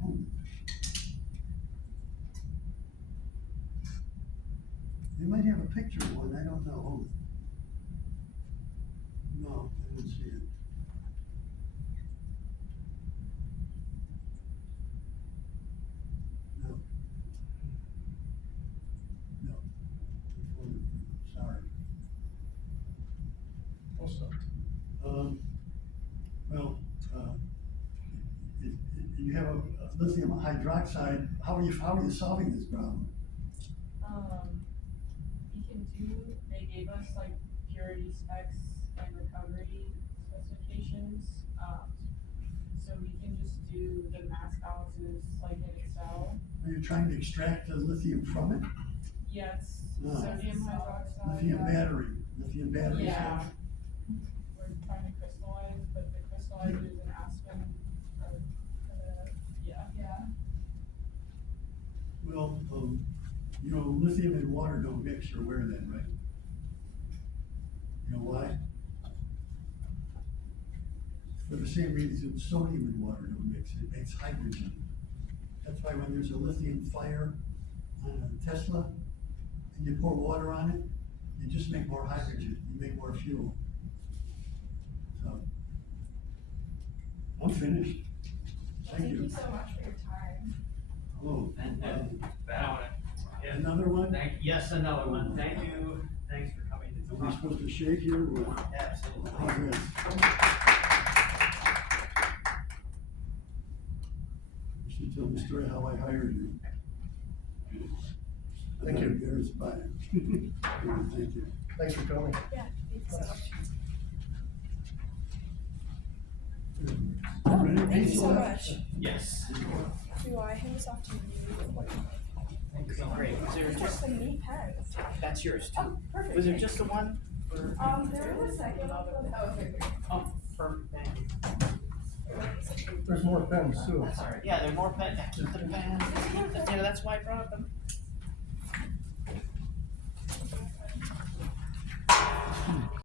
They might have a picture of one. I don't know. Hold it. No, I didn't see it. No. No. Sorry. Close enough. Well, you have a lithium hydroxide. How are you solving this problem? We can do, they gave us like purity specs and recovery specifications. So we can just do the mass balances like in Excel. Are you trying to extract the lithium from it? Yes, Oh. sodium hydroxide. Lithium battery. Yeah. We're trying to crystallize, but the crystallizer is an Aspen, yeah. Well, you know, lithium and water don't mix. You're aware of that, right? You know why? For the same reason sodium and water don't mix. It makes hydrogen. That's why when there's a lithium fire on a Tesla and you pour water on it, you just make more hydrogen. You make more fuel. So, I'm finished. Thank you. so much for your time. Oh, Yeah. another one? Yes, another one. Thank you. Thanks for coming to Are we supposed to shake here or what? Absolutely. How's this? You should tell the story how I hired you. Thank you. There's bye. Thank you. Thanks for coming. Yeah, thanks so much. Ready? Thank you so Lisa? much. Yes. Do I hand this off to you? Great. Was there Just just, some neat pens. that's yours too? Oh, perfect. Was there just the one? For- There was a second. Oh, okay. Oh, perfect, thank you. There's more pens too. That's all right. Yeah, there are more pens. Keep the pens. You know, that's why I brought them.